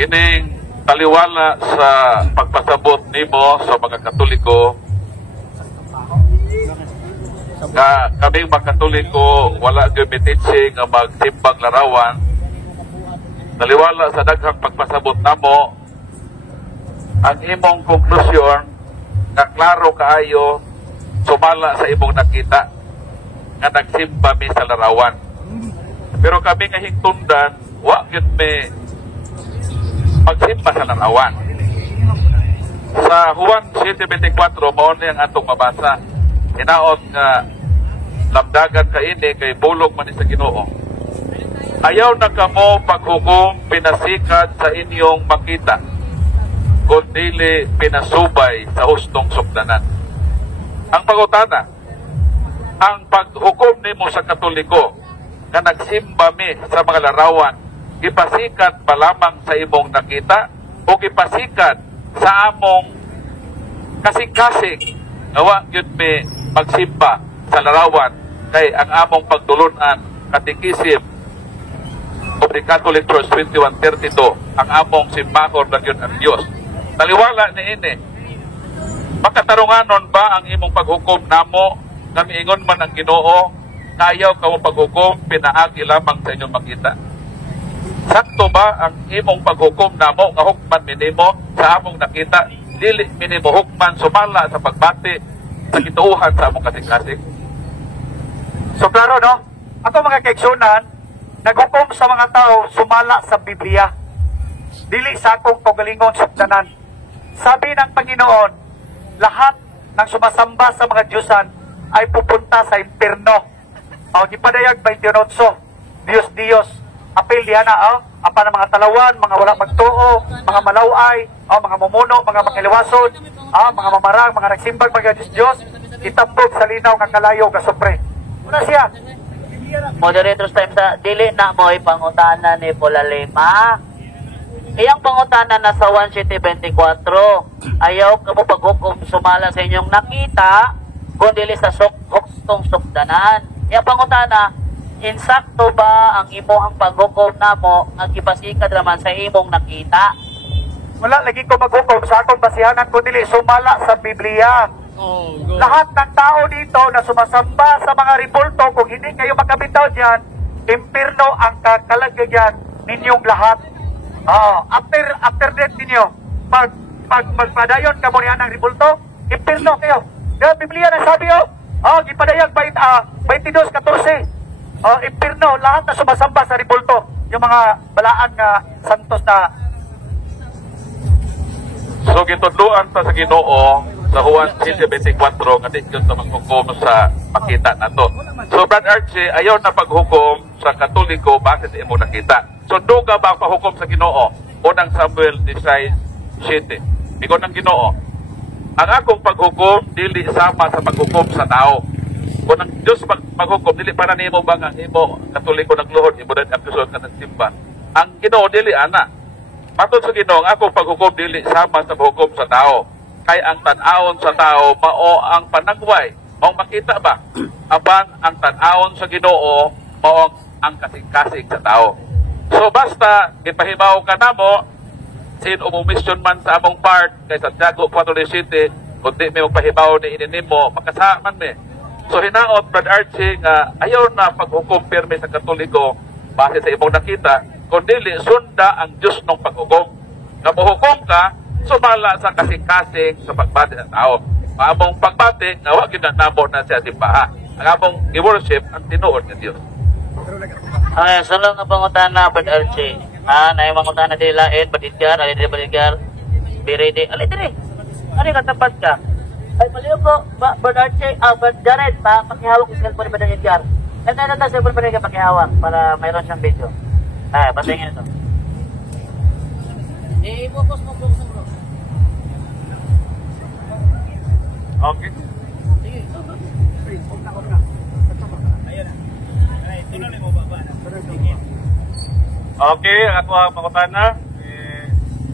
Kining taliwala sa pagpasabot nimo sa mga Katoliko nga kaming mga Katoliko wala gyud nga magsimbang larawan. Taliwala sa daghang pagpasabot namo ang imong konklusyon nga klaro kaayo sumala sa imong nakita nga nagsimba mi sa larawan. Pero kami nga higtundan wa gyud mi magsimba sa larawan. Sa Juan 7:24 mao ni ang atong mabasa. Hinaot nga labdagan kaini kay bulog man ni sa Ginoo. Ayaw na kamo paghukom pinasikat sa inyong makita, kundi pinasubay sa hustong sukdanan. Ang pangutana, ang paghukom nimo sa Katoliko nga nagsimba mi sa mga larawan, gipasikat pa lamang sa imong nakita o gipasikat sa among kasing-kasing nga wa gyud mi magsimba sa larawan kay ang among pagtulunan katikisim of the Catholic Church 2132 ang among simbahor na gyud ang Dios. Taliwala ni ini, makatarunganon ba ang imong paghukom namo nga miingon man ang Ginoo kayaw kamo paghukom pinaagi lamang sa inyong makita? Sakto ba ang imong paghukom namo nga hukman minimo sa among nakita, dili minimo hukman sumala sa pagbati sa kituuhan sa among kasing-kasing? So klaro no? Ako mga kaigsunan, naghukom sa mga tao sumala sa Biblia. Dili sa akong kaugalingon sukdanan. Sabi ng Panginoon, lahat ng sumasamba sa mga Diyosan ay pupunta sa impierno. O gipadayag 28, Diyos, apel diha na, apa ng mga talawan, mga wala magtuo, mga malaway, mga mumuno, mga makiliwasod, mga mamarang, mga nagsimbag, mga Diyos, itambog sa linaw nga kalayo kasupre. Una siya. Moderators time sa dili na mo pangutana ni Polalema. Iyang pangutana na sa 1:24. Ayaw ka mo paghukom sumala sa inyong nakita kung dili sa hustong sukdanan. Iyang pangutana, insakto ba ang imong paghukom namo nga gipasikat raman sa imong nakita? Wala lagi ko maghukom sa akong basihanan kundi sumala sa Biblia. Lahat ng tao dito na sumasamba sa mga ribulto, kung hindi kayo makabitaw dyan, impirno ang kakalagayan ninyong lahat. After death ninyo, magpadayon ka mo niyan ng ribulto, impirno kayo. Kaya Biblia na sabi, gipadayon 22:14. Impirno, lahat na sumasamba sa ribulto, yung mga balaan nga santos na. So gitudluan ta sa Ginoo sa Juan 7:24 nga di gyud ta maghukom sa makita nato. So Brad Archie, ayaw na paghukom sa Katoliko base sa imong nakita. So duga ba ang pahukom sa Ginoo? Unang Samuel 16:7. Bigon ng Ginoo, ang akong paghukom dili sama sa paghukom sa tao. Kung ang Diyos maghukom, dili para nimo ba nga imo Katoliko nagluhod, imo din episode ka nagsimba. Ang Ginoo dili ana. Matod sa Ginoo, ang akong paghukom dili sama sa paghukom sa tao. Kay ang tan-awon sa tao mao ang panagway. Mao makita ba? Abang ang tan-awon sa Ginoo mao ang kasing-kasing sa tao. So basta ipahibaw ka namo sin umisyon man sa among part kay Santiago, Puerto City, kundi may magpahibaw ni inimo makasaman mi. So hinaot Brad Archie nga ayaw na paghukom pirmi sa Katoliko base sa imong nakita, kundi sunda ang Dios ng paghukom. Nga mohukom ka sumala sa kasing-kasing sa pagbati ng tao. Maamong pagbati nga wa gyud namo na siya simbaha. Ang among i-worship ang tinuod ng Dios. Okay, sulong nga pangutana, Brad Archie. Na yung mangutana din lain, Badidgar, Badidgar. Be ready. Alay din Ano katapat ka? Ay, maliw ko, Brad Archie, Brad Jared, pakihawak yung cellphone ni Badidgar. Ito na cellphone pa rin ka pakihawak para mayroon siyang video. Ay, pasingin ito. I-focus mo, bro. Okay. Okay, ako ang pangutana ni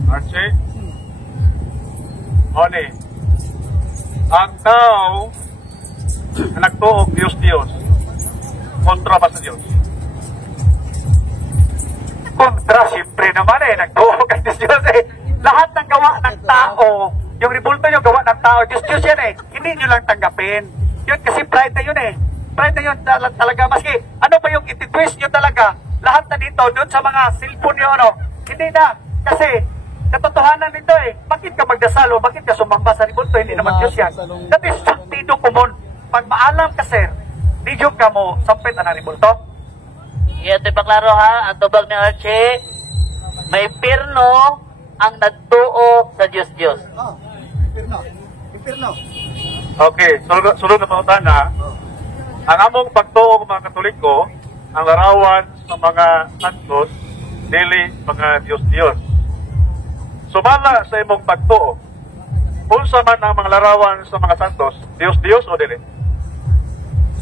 Archie. Oni, ang tao na nagtuog Diyos, kontra ba sa Diyos? Kontra, siyempre naman nagtuog kay Diyos Lahat ng gawa ng tao, yung ribulto yung gawa ng tao, Diyos yan Hindi nyo lang tanggapin. Yun kasi pride na yun Pride na yun talaga. Maski, ano ba yung ititwist nyo talaga? Lahat na dito, doon sa mga cellphone nyo, Hindi na. Kasi, katotohanan nito Bakit ka magdasal o bakit ka sumamba sa ribulto? Hindi naman Diyos yan. That is sentido common. Pag maalam ka, sir, di joke ka mo, sampit na ribulto. Ito paklaro ha, ang tubag ni Archie, may pirno ang nagtuo sa Diyos. Impirno. Okay, sulod na pangutana. Ang among pagtuo ng mga Katoliko, ang larawan sa mga santos, dili mga Diyos. Sumala sa imong pagtuo, unsa man ang mga larawan sa mga santos, Diyos o dili?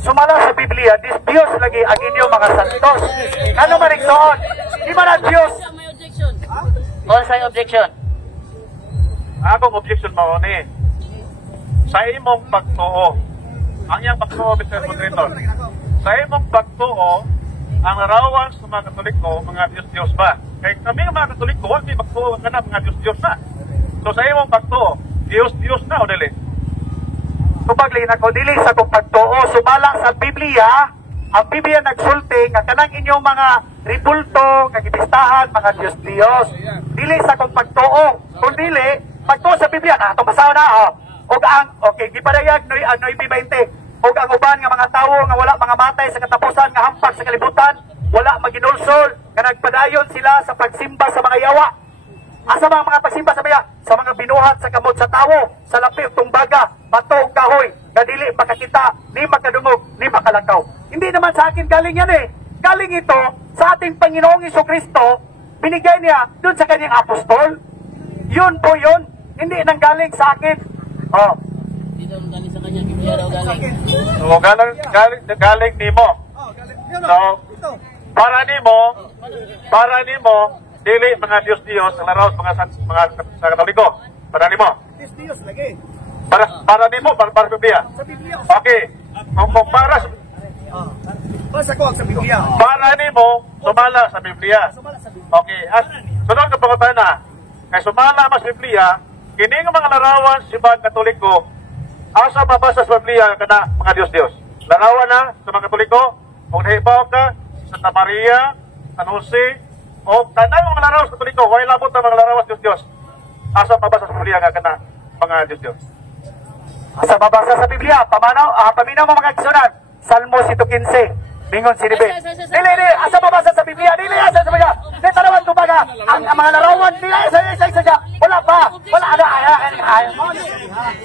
Sumala sa Biblia, Diyos lagi ang inyong mga santos. Ano man igsoon? Di ba na Diyos? What's ang objection? Akong objection mo ni sa imong pagtuo. Ang iyang pagtuo, Mr. Moderator. Sa imong pagtuo, ang larawan sa mga Katoliko, mga Diyos ba? Kaya kami mga Katoliko, huwag may magtuo ka na mga Diyos na. So sa imong pagtuo, Diyos na o dili? Tupaglin ako, dili sa kong pagtuo, sumala sa Biblia, ang Biblia nagsulti, nga kanang inyong mga ribulto, kagibistahan, mga Diyos. Dili sa kong pagtuo. Kung dili, pagtuo sa Biblia, itong basaw na, og ang, okay, di parayag, noy 20, og ang uban nga mga tawo, nga wala mga matay sa katapusan, nga hampak sa kalibutan, wala maginulsol, nga nagpadayon sila sa pagsimba sa mga yawa. Asa mga pagsimba sa mga? Sa mga binuhat sa kamot sa tawo, sa lapi ug tumbaga, bato ug kahoy, na dili makakita, ni makadungog, ni makalakaw. Hindi naman sa akin galing yan Galing ito sa ating Panginoong Jesucristo, binigay niya dun sa kanyang apostol. Yun po yun. Hindi nang galing sa akin. Dito ang galing sa kanya, Biblia daw galing. So, galing nimo. So, para nimo, dili mga Diyos ang laraw sa mga sa Katoliko. Para nimo. Diyos lagi. Para nimo, para Biblia. Sa Biblia. Okay. Kung para Basa ko ang sa Biblia. para nimo, sumala sa Biblia. Okay. Sunod ka pangutana. Kay sumala mas Biblia, kini nga mga larawan sa mga Katoliko, asa mabasa sa Biblia kana mga Diyos. Larawan na sa mga Katoliko, kung nahibaw ka, Santa Maria, San Jose, o tanang mga larawan sa Katoliko, way labot na mga larawan sa Diyos. Asa mabasa sa Biblia nga kana mga Diyos. Asa mabasa sa Biblia, paminaw mo mga kisunan, Salmo 115. Mingon si Ribe. Dili, asa mabasa sa Biblia? Dili, asa sa Biblia? Di tanawan ko baga. Ang mga larawan, dili, isa. Wala pa. Wala,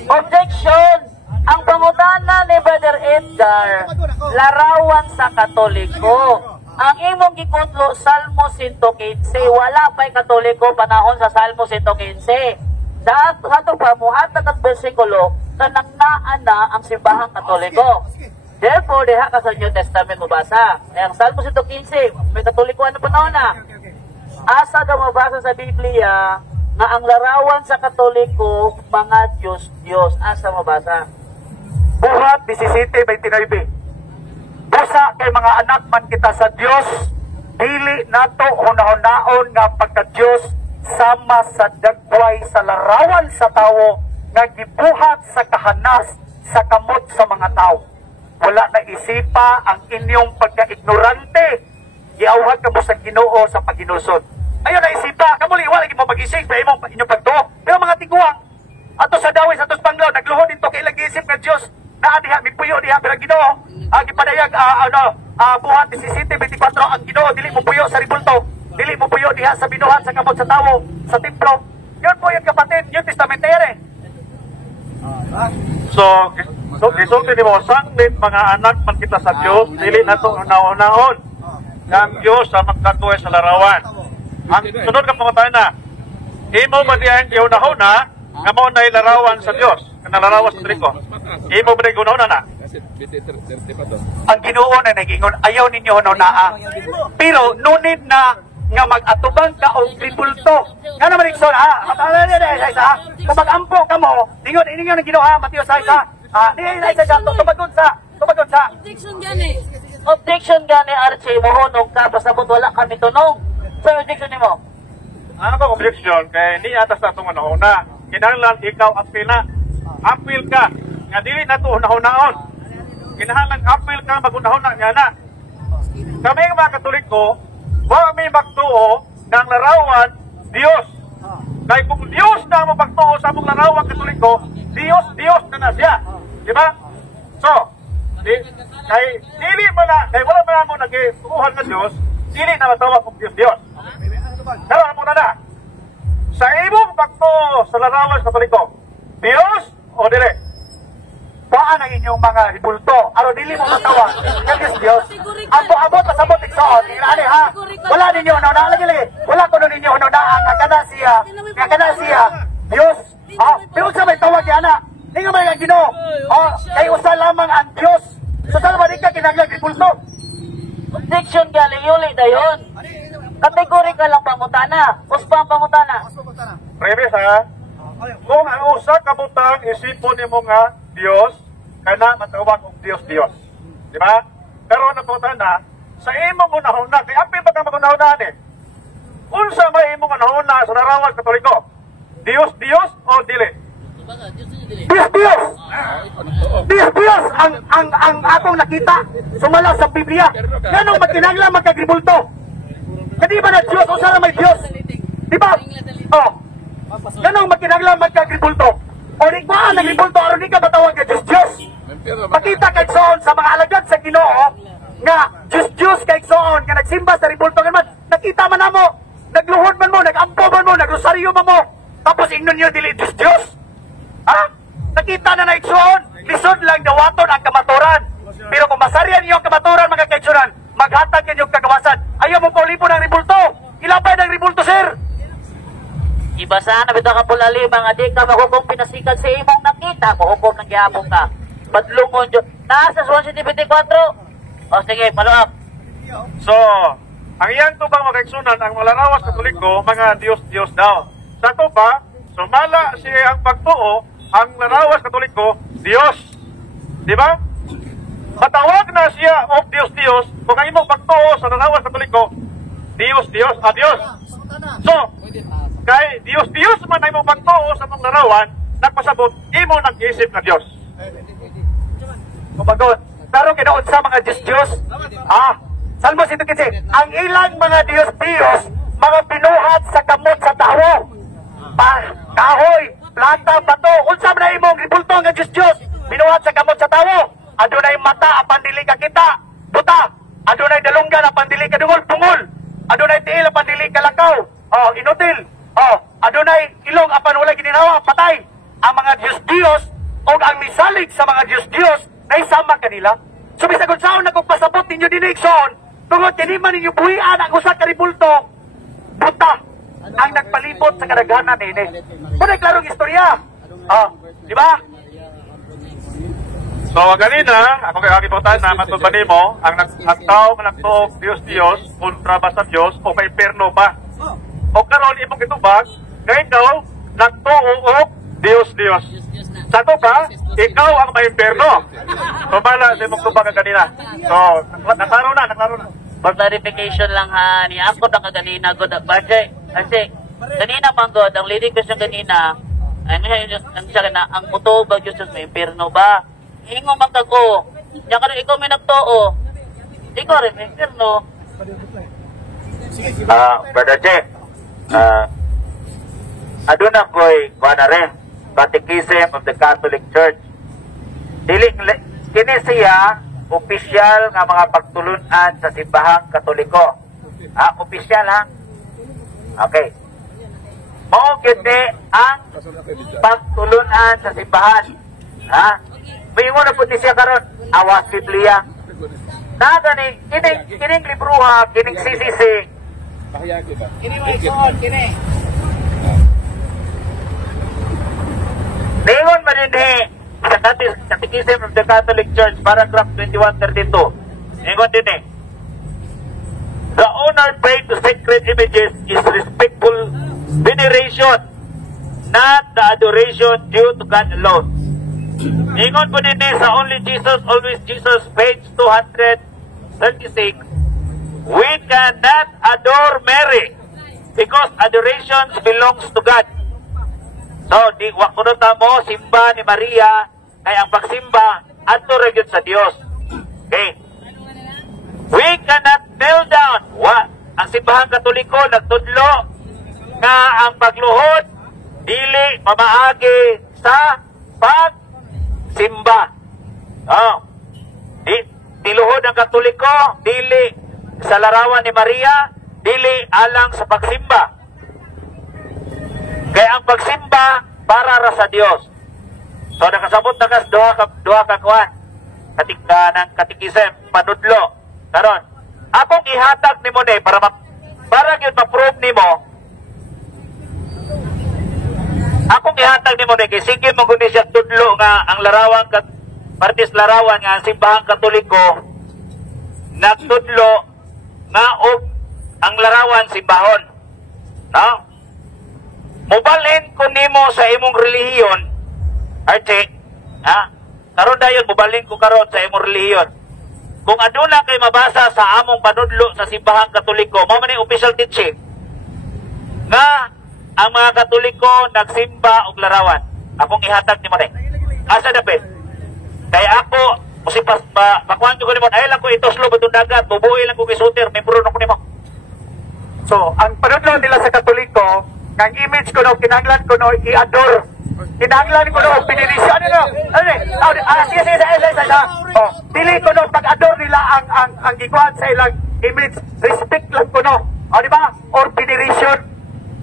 Objection! Ang pangutana ni Brother Edgar, larawan sa Katoliko. Ang imong gikutlo, Salmo 115. Wala pa'y Katoliko panahon sa Salmo 115. Sa ato pamuhatag at bersikulo, kanang na ang simbahang Katoliko. Therefore, diha ka sa New Testament mabasa. Ang Salmo 115, may Katoliko ano panahon na. Asa ka mabasa sa Biblia nga ang larawan sa Katoliko, mga Diyos. Asa mabasa? Buhat 17:29. Busa kay mga anak man kita sa Dios, dili nato hunahon-naon nga pagka-Dios sama sa dagway sa larawan sa tawo nga gibuhat sa kahanas sa kamot sa mga tao. Wala na isipa ang inyong pagka-ignorante. Giawhag ka mo sa Ginoo sa paginusod. Ayun na isipa, kamuli wala gyud mo mag-isip sa inyong pagtuo. Pero mga tiguang ato sa dawis ato panglaw nagluhod dito kay lagi isip nga Dios. naa diha mipuyo diha pero Ginoo gipadayag buhat ni CCTV 24 ang Ginoo dili mo puyo sa ribulto, dili mo puyo diha sa binuhat sa kamot sa tawo sa templo. Yun po yung kapatid, yung testamentary. So gisulti nimo sanglit mga anak man kita sa Dios, dili nato una-unaon ng Dios sa magkatuoy sa larawan. Ang sunod ka pangutan na, imo ba diyan giunahuna nga mo na larawan sa Dios, kana larawan sa Triko? Imo ba giunahuna na? Ang Ginoo na nagingon, ayaw ninyo hununaa. Pero nunid na nga mag-atubang ka o tribulto. Nga naman ikson, kung mag-ampo ka mo, ningon ng Ginoo ha, Mateo 6 ha. Tumagon sa. Objection gani, Archie, mohonong ka, pasabot wala kami tunong. So, objection nimo? Ano ba objection? Kaya hindi atas na itong una-una. Kinahanglan ikaw apil na. Apil ka. Nga dili na ito una-unaon. Kinahanglan apil ka, mag-una-una nga na. Kami mga Katoliko, huwag may magtuo ng larawan Diyos. Kaya kung Diyos na mo magtuo sa mong larawan Katoliko, Diyos na siya. Diba? So, kaya dili mo na, kaya wala mo na mo nag-tuuhan ng Diyos, dili na matawag kong Diyos. Pero ano muna na, sa imong pagtuo sa larawan Katoliko, Diyos o dili? Paan ang inyong mga ribulto? Aro dili mo matawag ng Diyos. Abo-abo pasabot iksoon. Ingani ha? Wala ninyo hununaan lagi. Wala ko ninyo hununaan nga kana siya. Diyos. Pero sa may tawag yan na. Hindi nga may Ginoo. Kay usa lamang ang Diyos. So saan ba di ka kinaglag ribulto? Objection gali, yuli dayon. Kategori ka lang pangutana. Uspa ang pangutana. Premis ha? Kung ang usa kabutang isipon nimo nga Dios, kana matawag og Dios. Di ba? Pero napunta na, sa imong unahuna, kay apil ba ka mag-unahuna ni? Unsa may imong unahuna sa larawan Katoliko? Dios o dili? Diyos ang atong nakita sumala sa Biblia. Ganong magkinanglan magkagribulto. Kadi ba na Diyos o sana may Diyos? Di ba? Ganong magkinanglan magkagribulto. O di ba nagribulto aron di ka matawag ka Diyos? Pakita kay Soon sa mga alagad sa Ginoo nga Diyos kay Soon nga nagsimba sa ribulto man. Nakita man namo, nagluhod man mo, nagampo man mo, nagrosaryo man mo. Tapos ingnon niyo dili Diyos. Ha? Nakita na Soon, lisod lang dawaton ang kamaturan. Pero kung masarian niyo ang kamaturan mga kaitsunan, maghatag kayo yung kagawasan. Ayaw mo paulipo ng ribulto. Ilapay ng ribulto, sir. Ibasa na bitaw ka pulali mga di ka mahukom pinasikan sa imong nakita, mahukom ng gihapon ka. Badlungon Diyos. Nasa Swan City 24. O sige, follow up. So, ang iyang tubang magkaigsunan, ang malarawas Katoliko, mga Diyos daw. Sa tuba, sumala siya ang pagtuo, ang larawas Katoliko, Diyos. Di ba? Matawag na siya o Diyos. Kung ang imong pagtuo sa larawas Katoliko, Diyos. So, kay Diyos man ay imong pagtuo sa mong larawan, nagpasabot, imo nag-iisip na Diyos. Kumagot. Pero kinoon sa mga Diyos. Salmos ito kasi, ang ilang mga Diyos, mga binuhat sa kamot sa tao. Kahoy, planta, bato, unsa man na imong ribulto nga Diyos. Binuhat sa kamot sa tao. Adunay mata, apan dili ka kita. Buta. Adunay dalunggan, apan dili ka dungol, bungol. Adunay tiil, apan dili ka lakaw. Inutil. Adunay ilong, apan wala gininawa, patay. Ang mga Diyos, o ang misalig sa mga Diyos, na isama kanila. So, bisag unsaon na kung pasabot ninyo dinigson, tungod kiniman ninyo buhian ang usa ka ribulto, buta ang nagpalibot sa kadaghanan nini. Muna klarong istorya. Di ba? So, ganina, ako kay kagibutan na matulban nimo, ang tao nga nagtuog Diyos, kontra ba sa Diyos, o kay perno ba? O karon imong itubag, ngayon daw, nagtuog Diyos. Sa to ba, ikaw ang may perno. Pabala sa imong tubag kanina. So, naklaro na. Clarification lang ha, ni ako na kaganina God at Barjay. Kasi, kanina man God, ang leading question kanina, ang mutuog ba Diyos may perno ba? Hingo magkago. Yan ka rin, ikaw may nagtoo. Ikaw rin may perno. Brother Jack, aduna ko'y Catechism of the Catholic Church. kini siya opisyal nga mga pagtulunan sa simbahang Katoliko. Opisyal ha. Okay. Mao gid ang pagtulunan sa simbahan. Mingon na po ni siya karon, awas Biblia. Na gani kining libruha, kining CCC. Mingon man din sa Catechism of the Catholic Church, paragraph 2132. Mingon din the honor paid to sacred images is respectful veneration, not the adoration due to God alone. Ingon po din sa Only Jesus, Always Jesus, page 236, we cannot adore Mary because adoration belongs to God. So, di wakunuta mo, simba ni Maria, kaya ang pagsimba, ato regyon sa Dios. Okay. We cannot kneel down. Ang simbahang Katoliko nagtudlo nga ang pagluhod dili mamaagi sa pagsimba. Tiluhod ang Katoliko dili sa larawan ni Maria, dili alang sa pagsimba. Kaya ang pagsimba para ra sa Dios. So nakasabot na kas duha ka kuan. Ng Catechism panudlo. Karon, akong ihatag nimo ni para gyud ma-prove nimo. Akong ihatag nimo ni kay sige mo guni siya tudlo nga ang larawan partis larawan nga ang simbahang Katoliko nagtudlo nga og ang larawan simbahon. No? Mubalhin ko nimo sa imong relihiyon, Archie, karon dayon mubalhin ko karon sa imong relihiyon. Kung aduna kay mabasa sa among panudlo sa simbahang Katoliko, mao man ni official teaching nga ang mga Katoliko nagsimba og larawan. Akong ihatag nimo ni. Asa dapat? Kay ako usipas pakuan ko nimo, ay lang ko itoslo betong dagat, bubuhi lang ko kay shooter, membro na ko nimo. So, ang panudlo nila sa Katoliko, ang image ko no, kinahanglan ko no, i-adore. Kinahanglan ko no, pininisyo. Dili ko no, pag-adore nila ang gikuhan sa ilang image. Respect lang ko no. Di ba? Or veneration.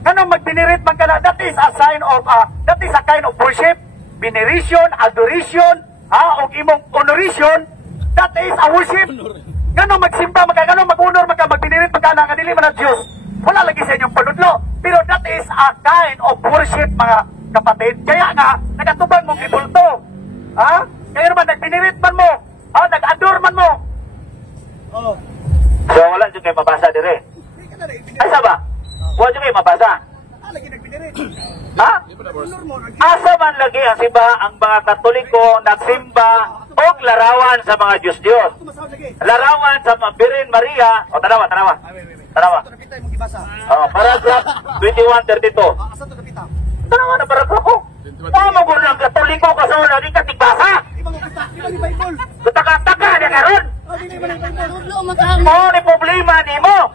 Ganun, mag-venerate man ka na, that is a sign of, that is a kind of worship. Veneration, adoration, o imong honoration, that is a worship. Ganun, magsimba, ganun, mag-honor, mag-venerate, mag-ananganili man ang Diyos. Wala lagi sa inyong panudlo. Pero that is a kind of worship, mga kapatid. Kaya nga, nagatubang mong ibulto. Kaya naman, nag-venerate man mo. Nag-adore man mo. So, wala dyan kayo mabasa dire. Asa ba? Wala dyan kayo mabasa. Asa man lagi ang simba, ang mga Katoliko nagsimba og larawan sa mga Diyos-Diyos. Larawan sa Birhen Maria. Tanawa. Paragraph 2132. Tanawa na paragraph ko. Tama mo ng Katoliko kasi wala rin katigbasa. Tutaka-taka na karon. Mo ni problema ni mo.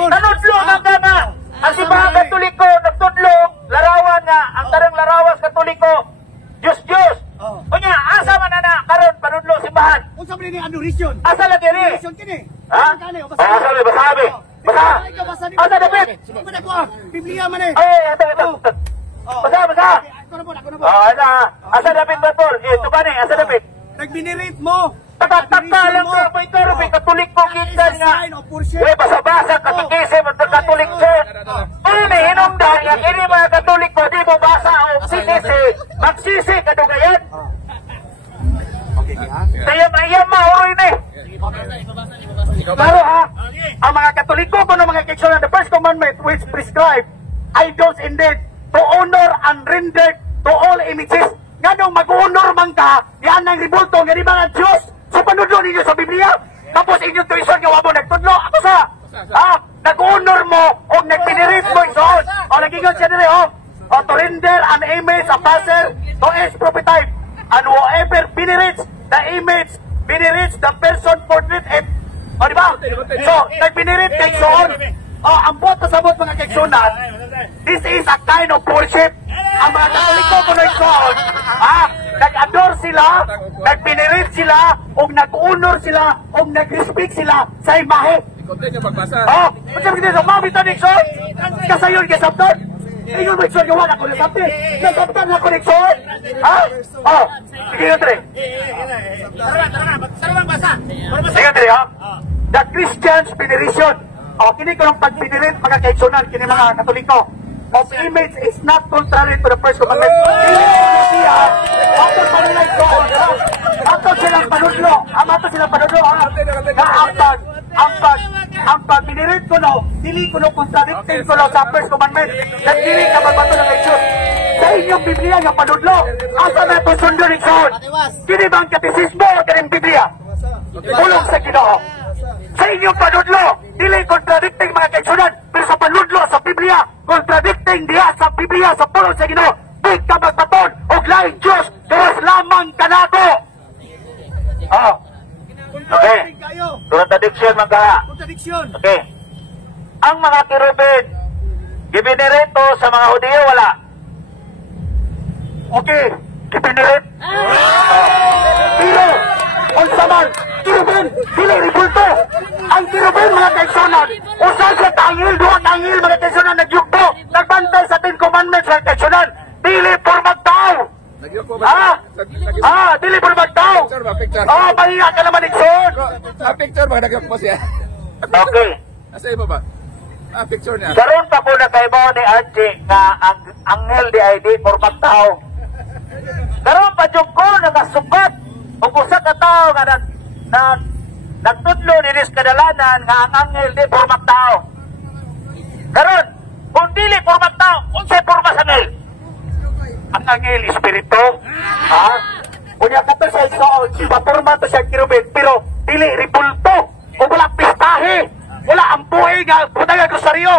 Tanudlo na ka nga. Ang simbahang Katoliko nagtudlo larawan nga ang tarang larawas Katoliko Diyos. Kunya asa man na karon panudlo simbahan. Unsa man ni adoration? Asa lagi ni? Asa ni basabi. Asa dapat? Biblia man eh. Ito. Basa. Asa dapat betul? Ito ba ni? Asa dapat? Nag-venerate mo. Taka lang ka, may karo, may Katoliko kita nga. May basa-basa, Catechism of the Catholic Church. May hinungdan, yung ini mga Katoliko, di mo basa o sisisi, magsisi ka dugayan. Kaya mayam mahuroy na eh. Pero ang mga Katoliko ko ng mga keksyon, the first commandment which prescribe idols indeed to honor and render to all images. Nga nung mag-honor man ka, yan ang ribulto, nga di ba nga Diyos? So panudlo ninyo sa Biblia, tapos inyong tuition nga wabo nagtudlo. Ako sa, nag-honor mo, o nag-venerate mo isoon. O nag-ingon siya nila, to render an image, a puzzle, to its prototype. And whoever venerates the image, venerates the person portrait it. O di ba? So, nag-venerate kay isoon. Ang buot pasabot mga keksunan, this is a kind of worship. Ang mga Katoliko ko na isoon, nag-adore sila, nag-venerate sila, o nag-honor sila, o nag-respect sila sa imahe. Oh, macam kita mami ta Nixon. Kasayon ka sabtan. Ingon mo Nixon gawa na ko sabtan. Nasabtan na ko Nixon. Ha? Oh, sige nga tre. Sarang basa. Sige tre ha. The Christian's veneration. Oh, kini ko ng pag-venerate mga kaigsunan kini mga Katoliko. Of image is not contrary to the first commandment. Ato silang panudlo. Ato silang panudlo. Ang pag-binirit ko no, dili ko no contradicting ko no sa first commandment. Nagdili ka magbato ng Diyos. Sa inyong Biblia nga panudlo, asa na ito sundo ni John? Kini ba ang katisismo o kaning Biblia? Ulong sa Ginoo. Sa inyong panudlo, dili contradicting mga kaigsunan, pero sa panudlo sa Biblia, contradicting diya sa Biblia sa pulong sa Ginoo. Di ka magbaton o laing Diyos, Diyos lamang kanako. Oh. Okay. Contradiction mga. Contradiction. Okay. Ang mga kirubin, gibinireto sa mga Hudiyo, wala. Okay. Gibiniret. Pero, ang saman, kirubin, dili ribulto. Ang kirubin, mga kaigsunan, usal sa tangil, duha tangil, mga kaigsunan, nagyugto, nagbantay sa 10 commandments, mga kaigsunan, dili por magtao. Dili por magtao. Mahiya ka naman, Nixon. Picture ba nagyok po siya? Okay. Asa iba ba? Picture niya. Karon pa po na kay mo ni Archie nga ang anghel di ID por magtao. Karon pa jud ko nagasubat og usa ka tawo nga nagtudlo dinis kadalanan nga ang anghel di por magtao. Karon kung dili por magtao, unsay porma sa anghel? Ang anghel espiritu. Unya kato sa isoon, paporma to siya kirubin, pero dili ribulto o wala pistahe. Wala ang buhay nga putang rosaryo.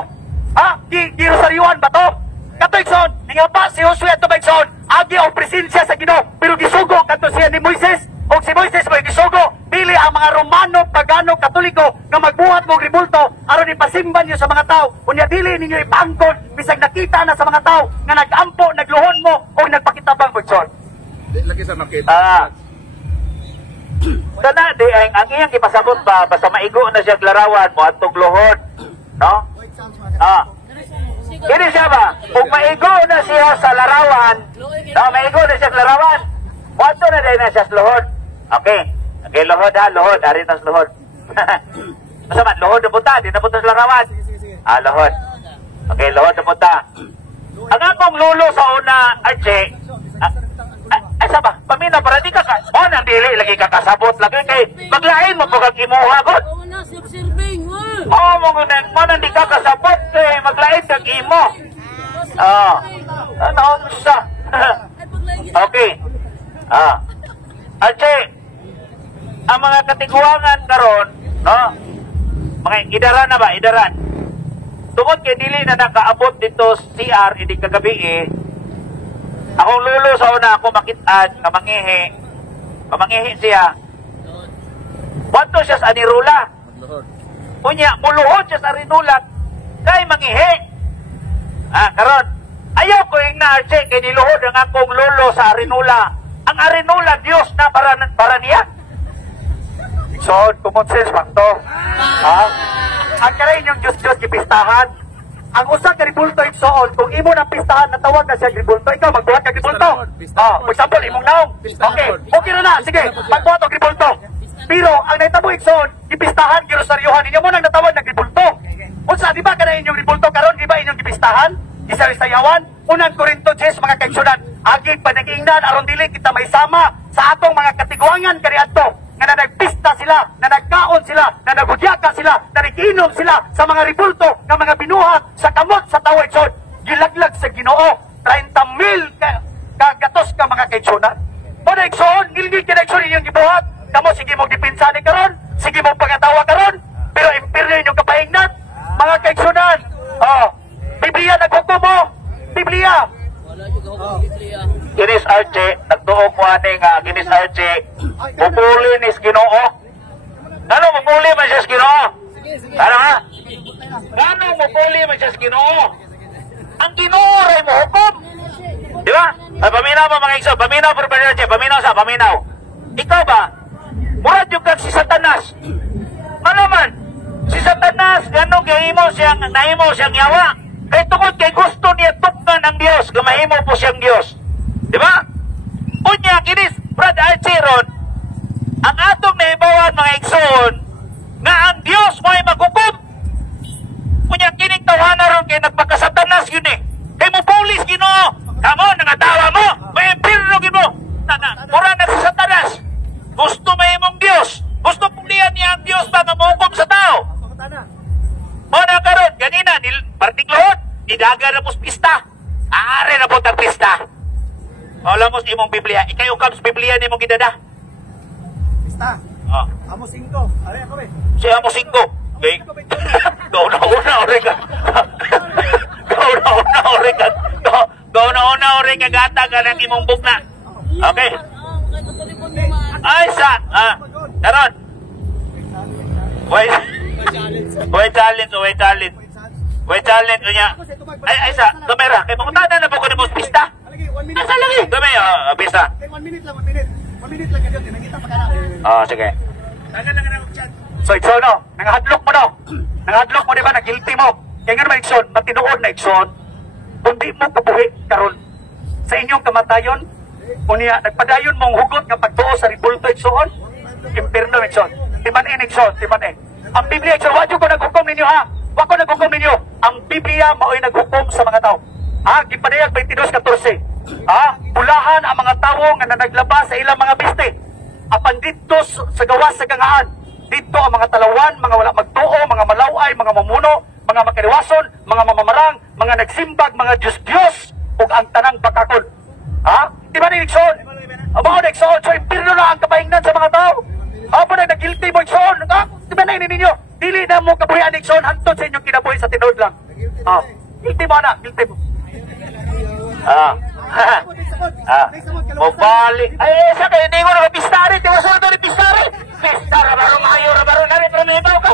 Di rosaryoan ba to? Kato Ikson, nga ba si Josue ato ba Ikson? Agi o presensya sa Ginoo, pero gisugo kato siya ni Moises. O si Moises mo gisugo, dili ang mga Romano, Pagano, Katoliko nga magbuhat mo ribulto aron ipasimban niyo sa mga tao. Unya dili ninyo ipangkon bisag nakita na sa mga tao nga nagampo, nagluhod mo o nagpakitabang mo Ikson. Lagi sa makita. Kana di ang iyang ipasabot ba basta maigo na siya larawan mo atong luhod, no? Kini siya ba? Kung maigo na siya sa larawan, no, maigo na siya sa larawan, wato na din na siya sa luhod. Okay. Okay, luhod ha, luhod. Ari na sa luhod. Masama, luhod na punta, di na punta sa larawan. Luhod. Okay, luhod na punta. Ang akong lulo sa una, Archie, saba, pamina para di ka nang dili lagi ka kasabot lagi kay maglain mo pag imuha god. Mo nang di ka kasabot kay maglain kag imo. Ano sa? Okay. Archie, ang mga katiguangan karon, no? Mga idaran na ba? Idaran. Tungod kay dili na nakaabot dito CR idi kagabi akong lulo sa una ako makitaan, kamangihi siya. Wato siya sa anirula. Unya, muluhod siya sa arinula, kay mangihi. Karon, ayaw ko yung na-Archie, kay niluhod ang akong lulo sa arinula. Ang arinula, Diyos na para niya. So, common sense bang to? Ang karain yung Diyos-Diyos kipistahan. Ang usa ka ribulto igsoon, kung imo na pistahan na tawag na siya ribulto, ikaw magbuhat ka ribulto. For example, imong naong. Okay, okay na. Sige, magbuhat og ribulto. Pero ang naitabo igsoon, ipistahan girosaryohan ninyo mo nang natawag na ribulto. Unsa di ba kana inyong ribulto karon, di ba inyong ipistahan? Isa-isayawan, unang Korinto 10 mga kaigsunan, agig panagingnan aron dili kita maisama sa atong mga katiguangan kaniadto. Nga na nagpista sila, na nagkaon sila, na nagudyaka sila, na nagiinom sila sa mga ribulto, ng mga binuhat, sa kamot, sa tawid son. Gilaglag sa Ginoo, 30,000 kagatos ka mga kaigsunan. Muna igsoon, ngilingil ka na igsoon inyong gibuhat, kamo sige mong dipinsa ni karon, sige mong pangatawa karon, pero impiryo inyong kapahingnat, mga kaigsunan. Biblia naghukom mo, Biblia. Ginis Archie, nagtuo ko ani nga Ginis Archie, pupuli ni Ginoo. Ano pupuli man siya Ginoo? Ano ha? Ano pupuli man siya Ginoo? Ang Ginoo ray mo hukom. Di ba? Paminaw mo mga igsoon. Paminaw, Brother Che. Paminaw sa, paminaw. Ikaw ba? Murad yung kag si Satanas. Malaman, si Satanas, gano'ng nahimo siyang yawa. Kaya tungkol kay gusto niya tuknan ang Diyos, gamahimo po siyang Diyos. Di ba? Unya, kinis, Brad Archiron, ang atong naibawan mga igsoon, na ang Diyos mo ay maghukom. Unya, kining tawanan ron kay nagpakasatanas yun eh. Kay mo pulis, Ginoo. Kamo, nangatawa mo. May impirno, Ginoo. Mura na si Satanas. Gusto may imong Diyos. Gusto pulihan niya ang Diyos ba na mahukom sa tao. O na karon, ganina, partiklohot, nidaga na pos pista. Aare na po tang pista. Alam mo sa imong Biblia, ikay ukam sa Biblia ni mong gidada. Pista. Oh. Amo 5. Are ako be. Siya mo 5. Okay. Gauna-una ore ka. Gauna-una ore ka gata ka ng imong bugna. Okay. Ay sa, karon. Wait challenge niya. Ay sa, kamera, kay mangutada na po ko ni mo pista. Asa lagi? Dami, pista. 1 minute lang, 1 minute. 1 minute lang kadyo, nakita pa kana. Sige. Tagal lang na chat. So, Ikson, no? Nangahadlok mo, no? Nangahadlok mo, di ba? Nag-guilty mo. Kaya nga naman, Ikson, matinuod na Ikson, kundi mo kabuhi karon sa inyong kamatayon, unya, nagpadayon mong hugot nga pagtuo sa ribulto, Ikson, impirno, Ikson. Timan-in, Ikson, timan-in. Ang Biblia, Ikson, wadyo ko naghukom ninyo, ha? Wako naghukom ninyo. Ang Biblia, mao'y naghukom sa mga tao. Gipadayag 22:14. Bulahan ang mga tao nga naglabas sa ilang mga biste. Apan dito sa gawas sa gangaan, dito ang mga talawan, mga wala magtuo, mga malaway, mga mamuno, mga makaliwason, mga mamamarang, mga nagsimbag, mga Diyos-Diyos, ug ang tanang bakakon. Di ba ni Nixon? Amo na Nixon, so impirno na ang kapaingnan sa mga tao. Amo na nag-guilty mo Nixon. Di ba na ninyo? Dili na mo kabuhian Nixon, hantod sa inyong kinabuhi sa tinod lang. Guilty mo na, guilty mo. Mabalik. Ay, sa kayo, hindi ko nakapistari. Di ba sa ito ni pistari? Pistara, barong ayaw, barong na rin, pero may ibaw ka.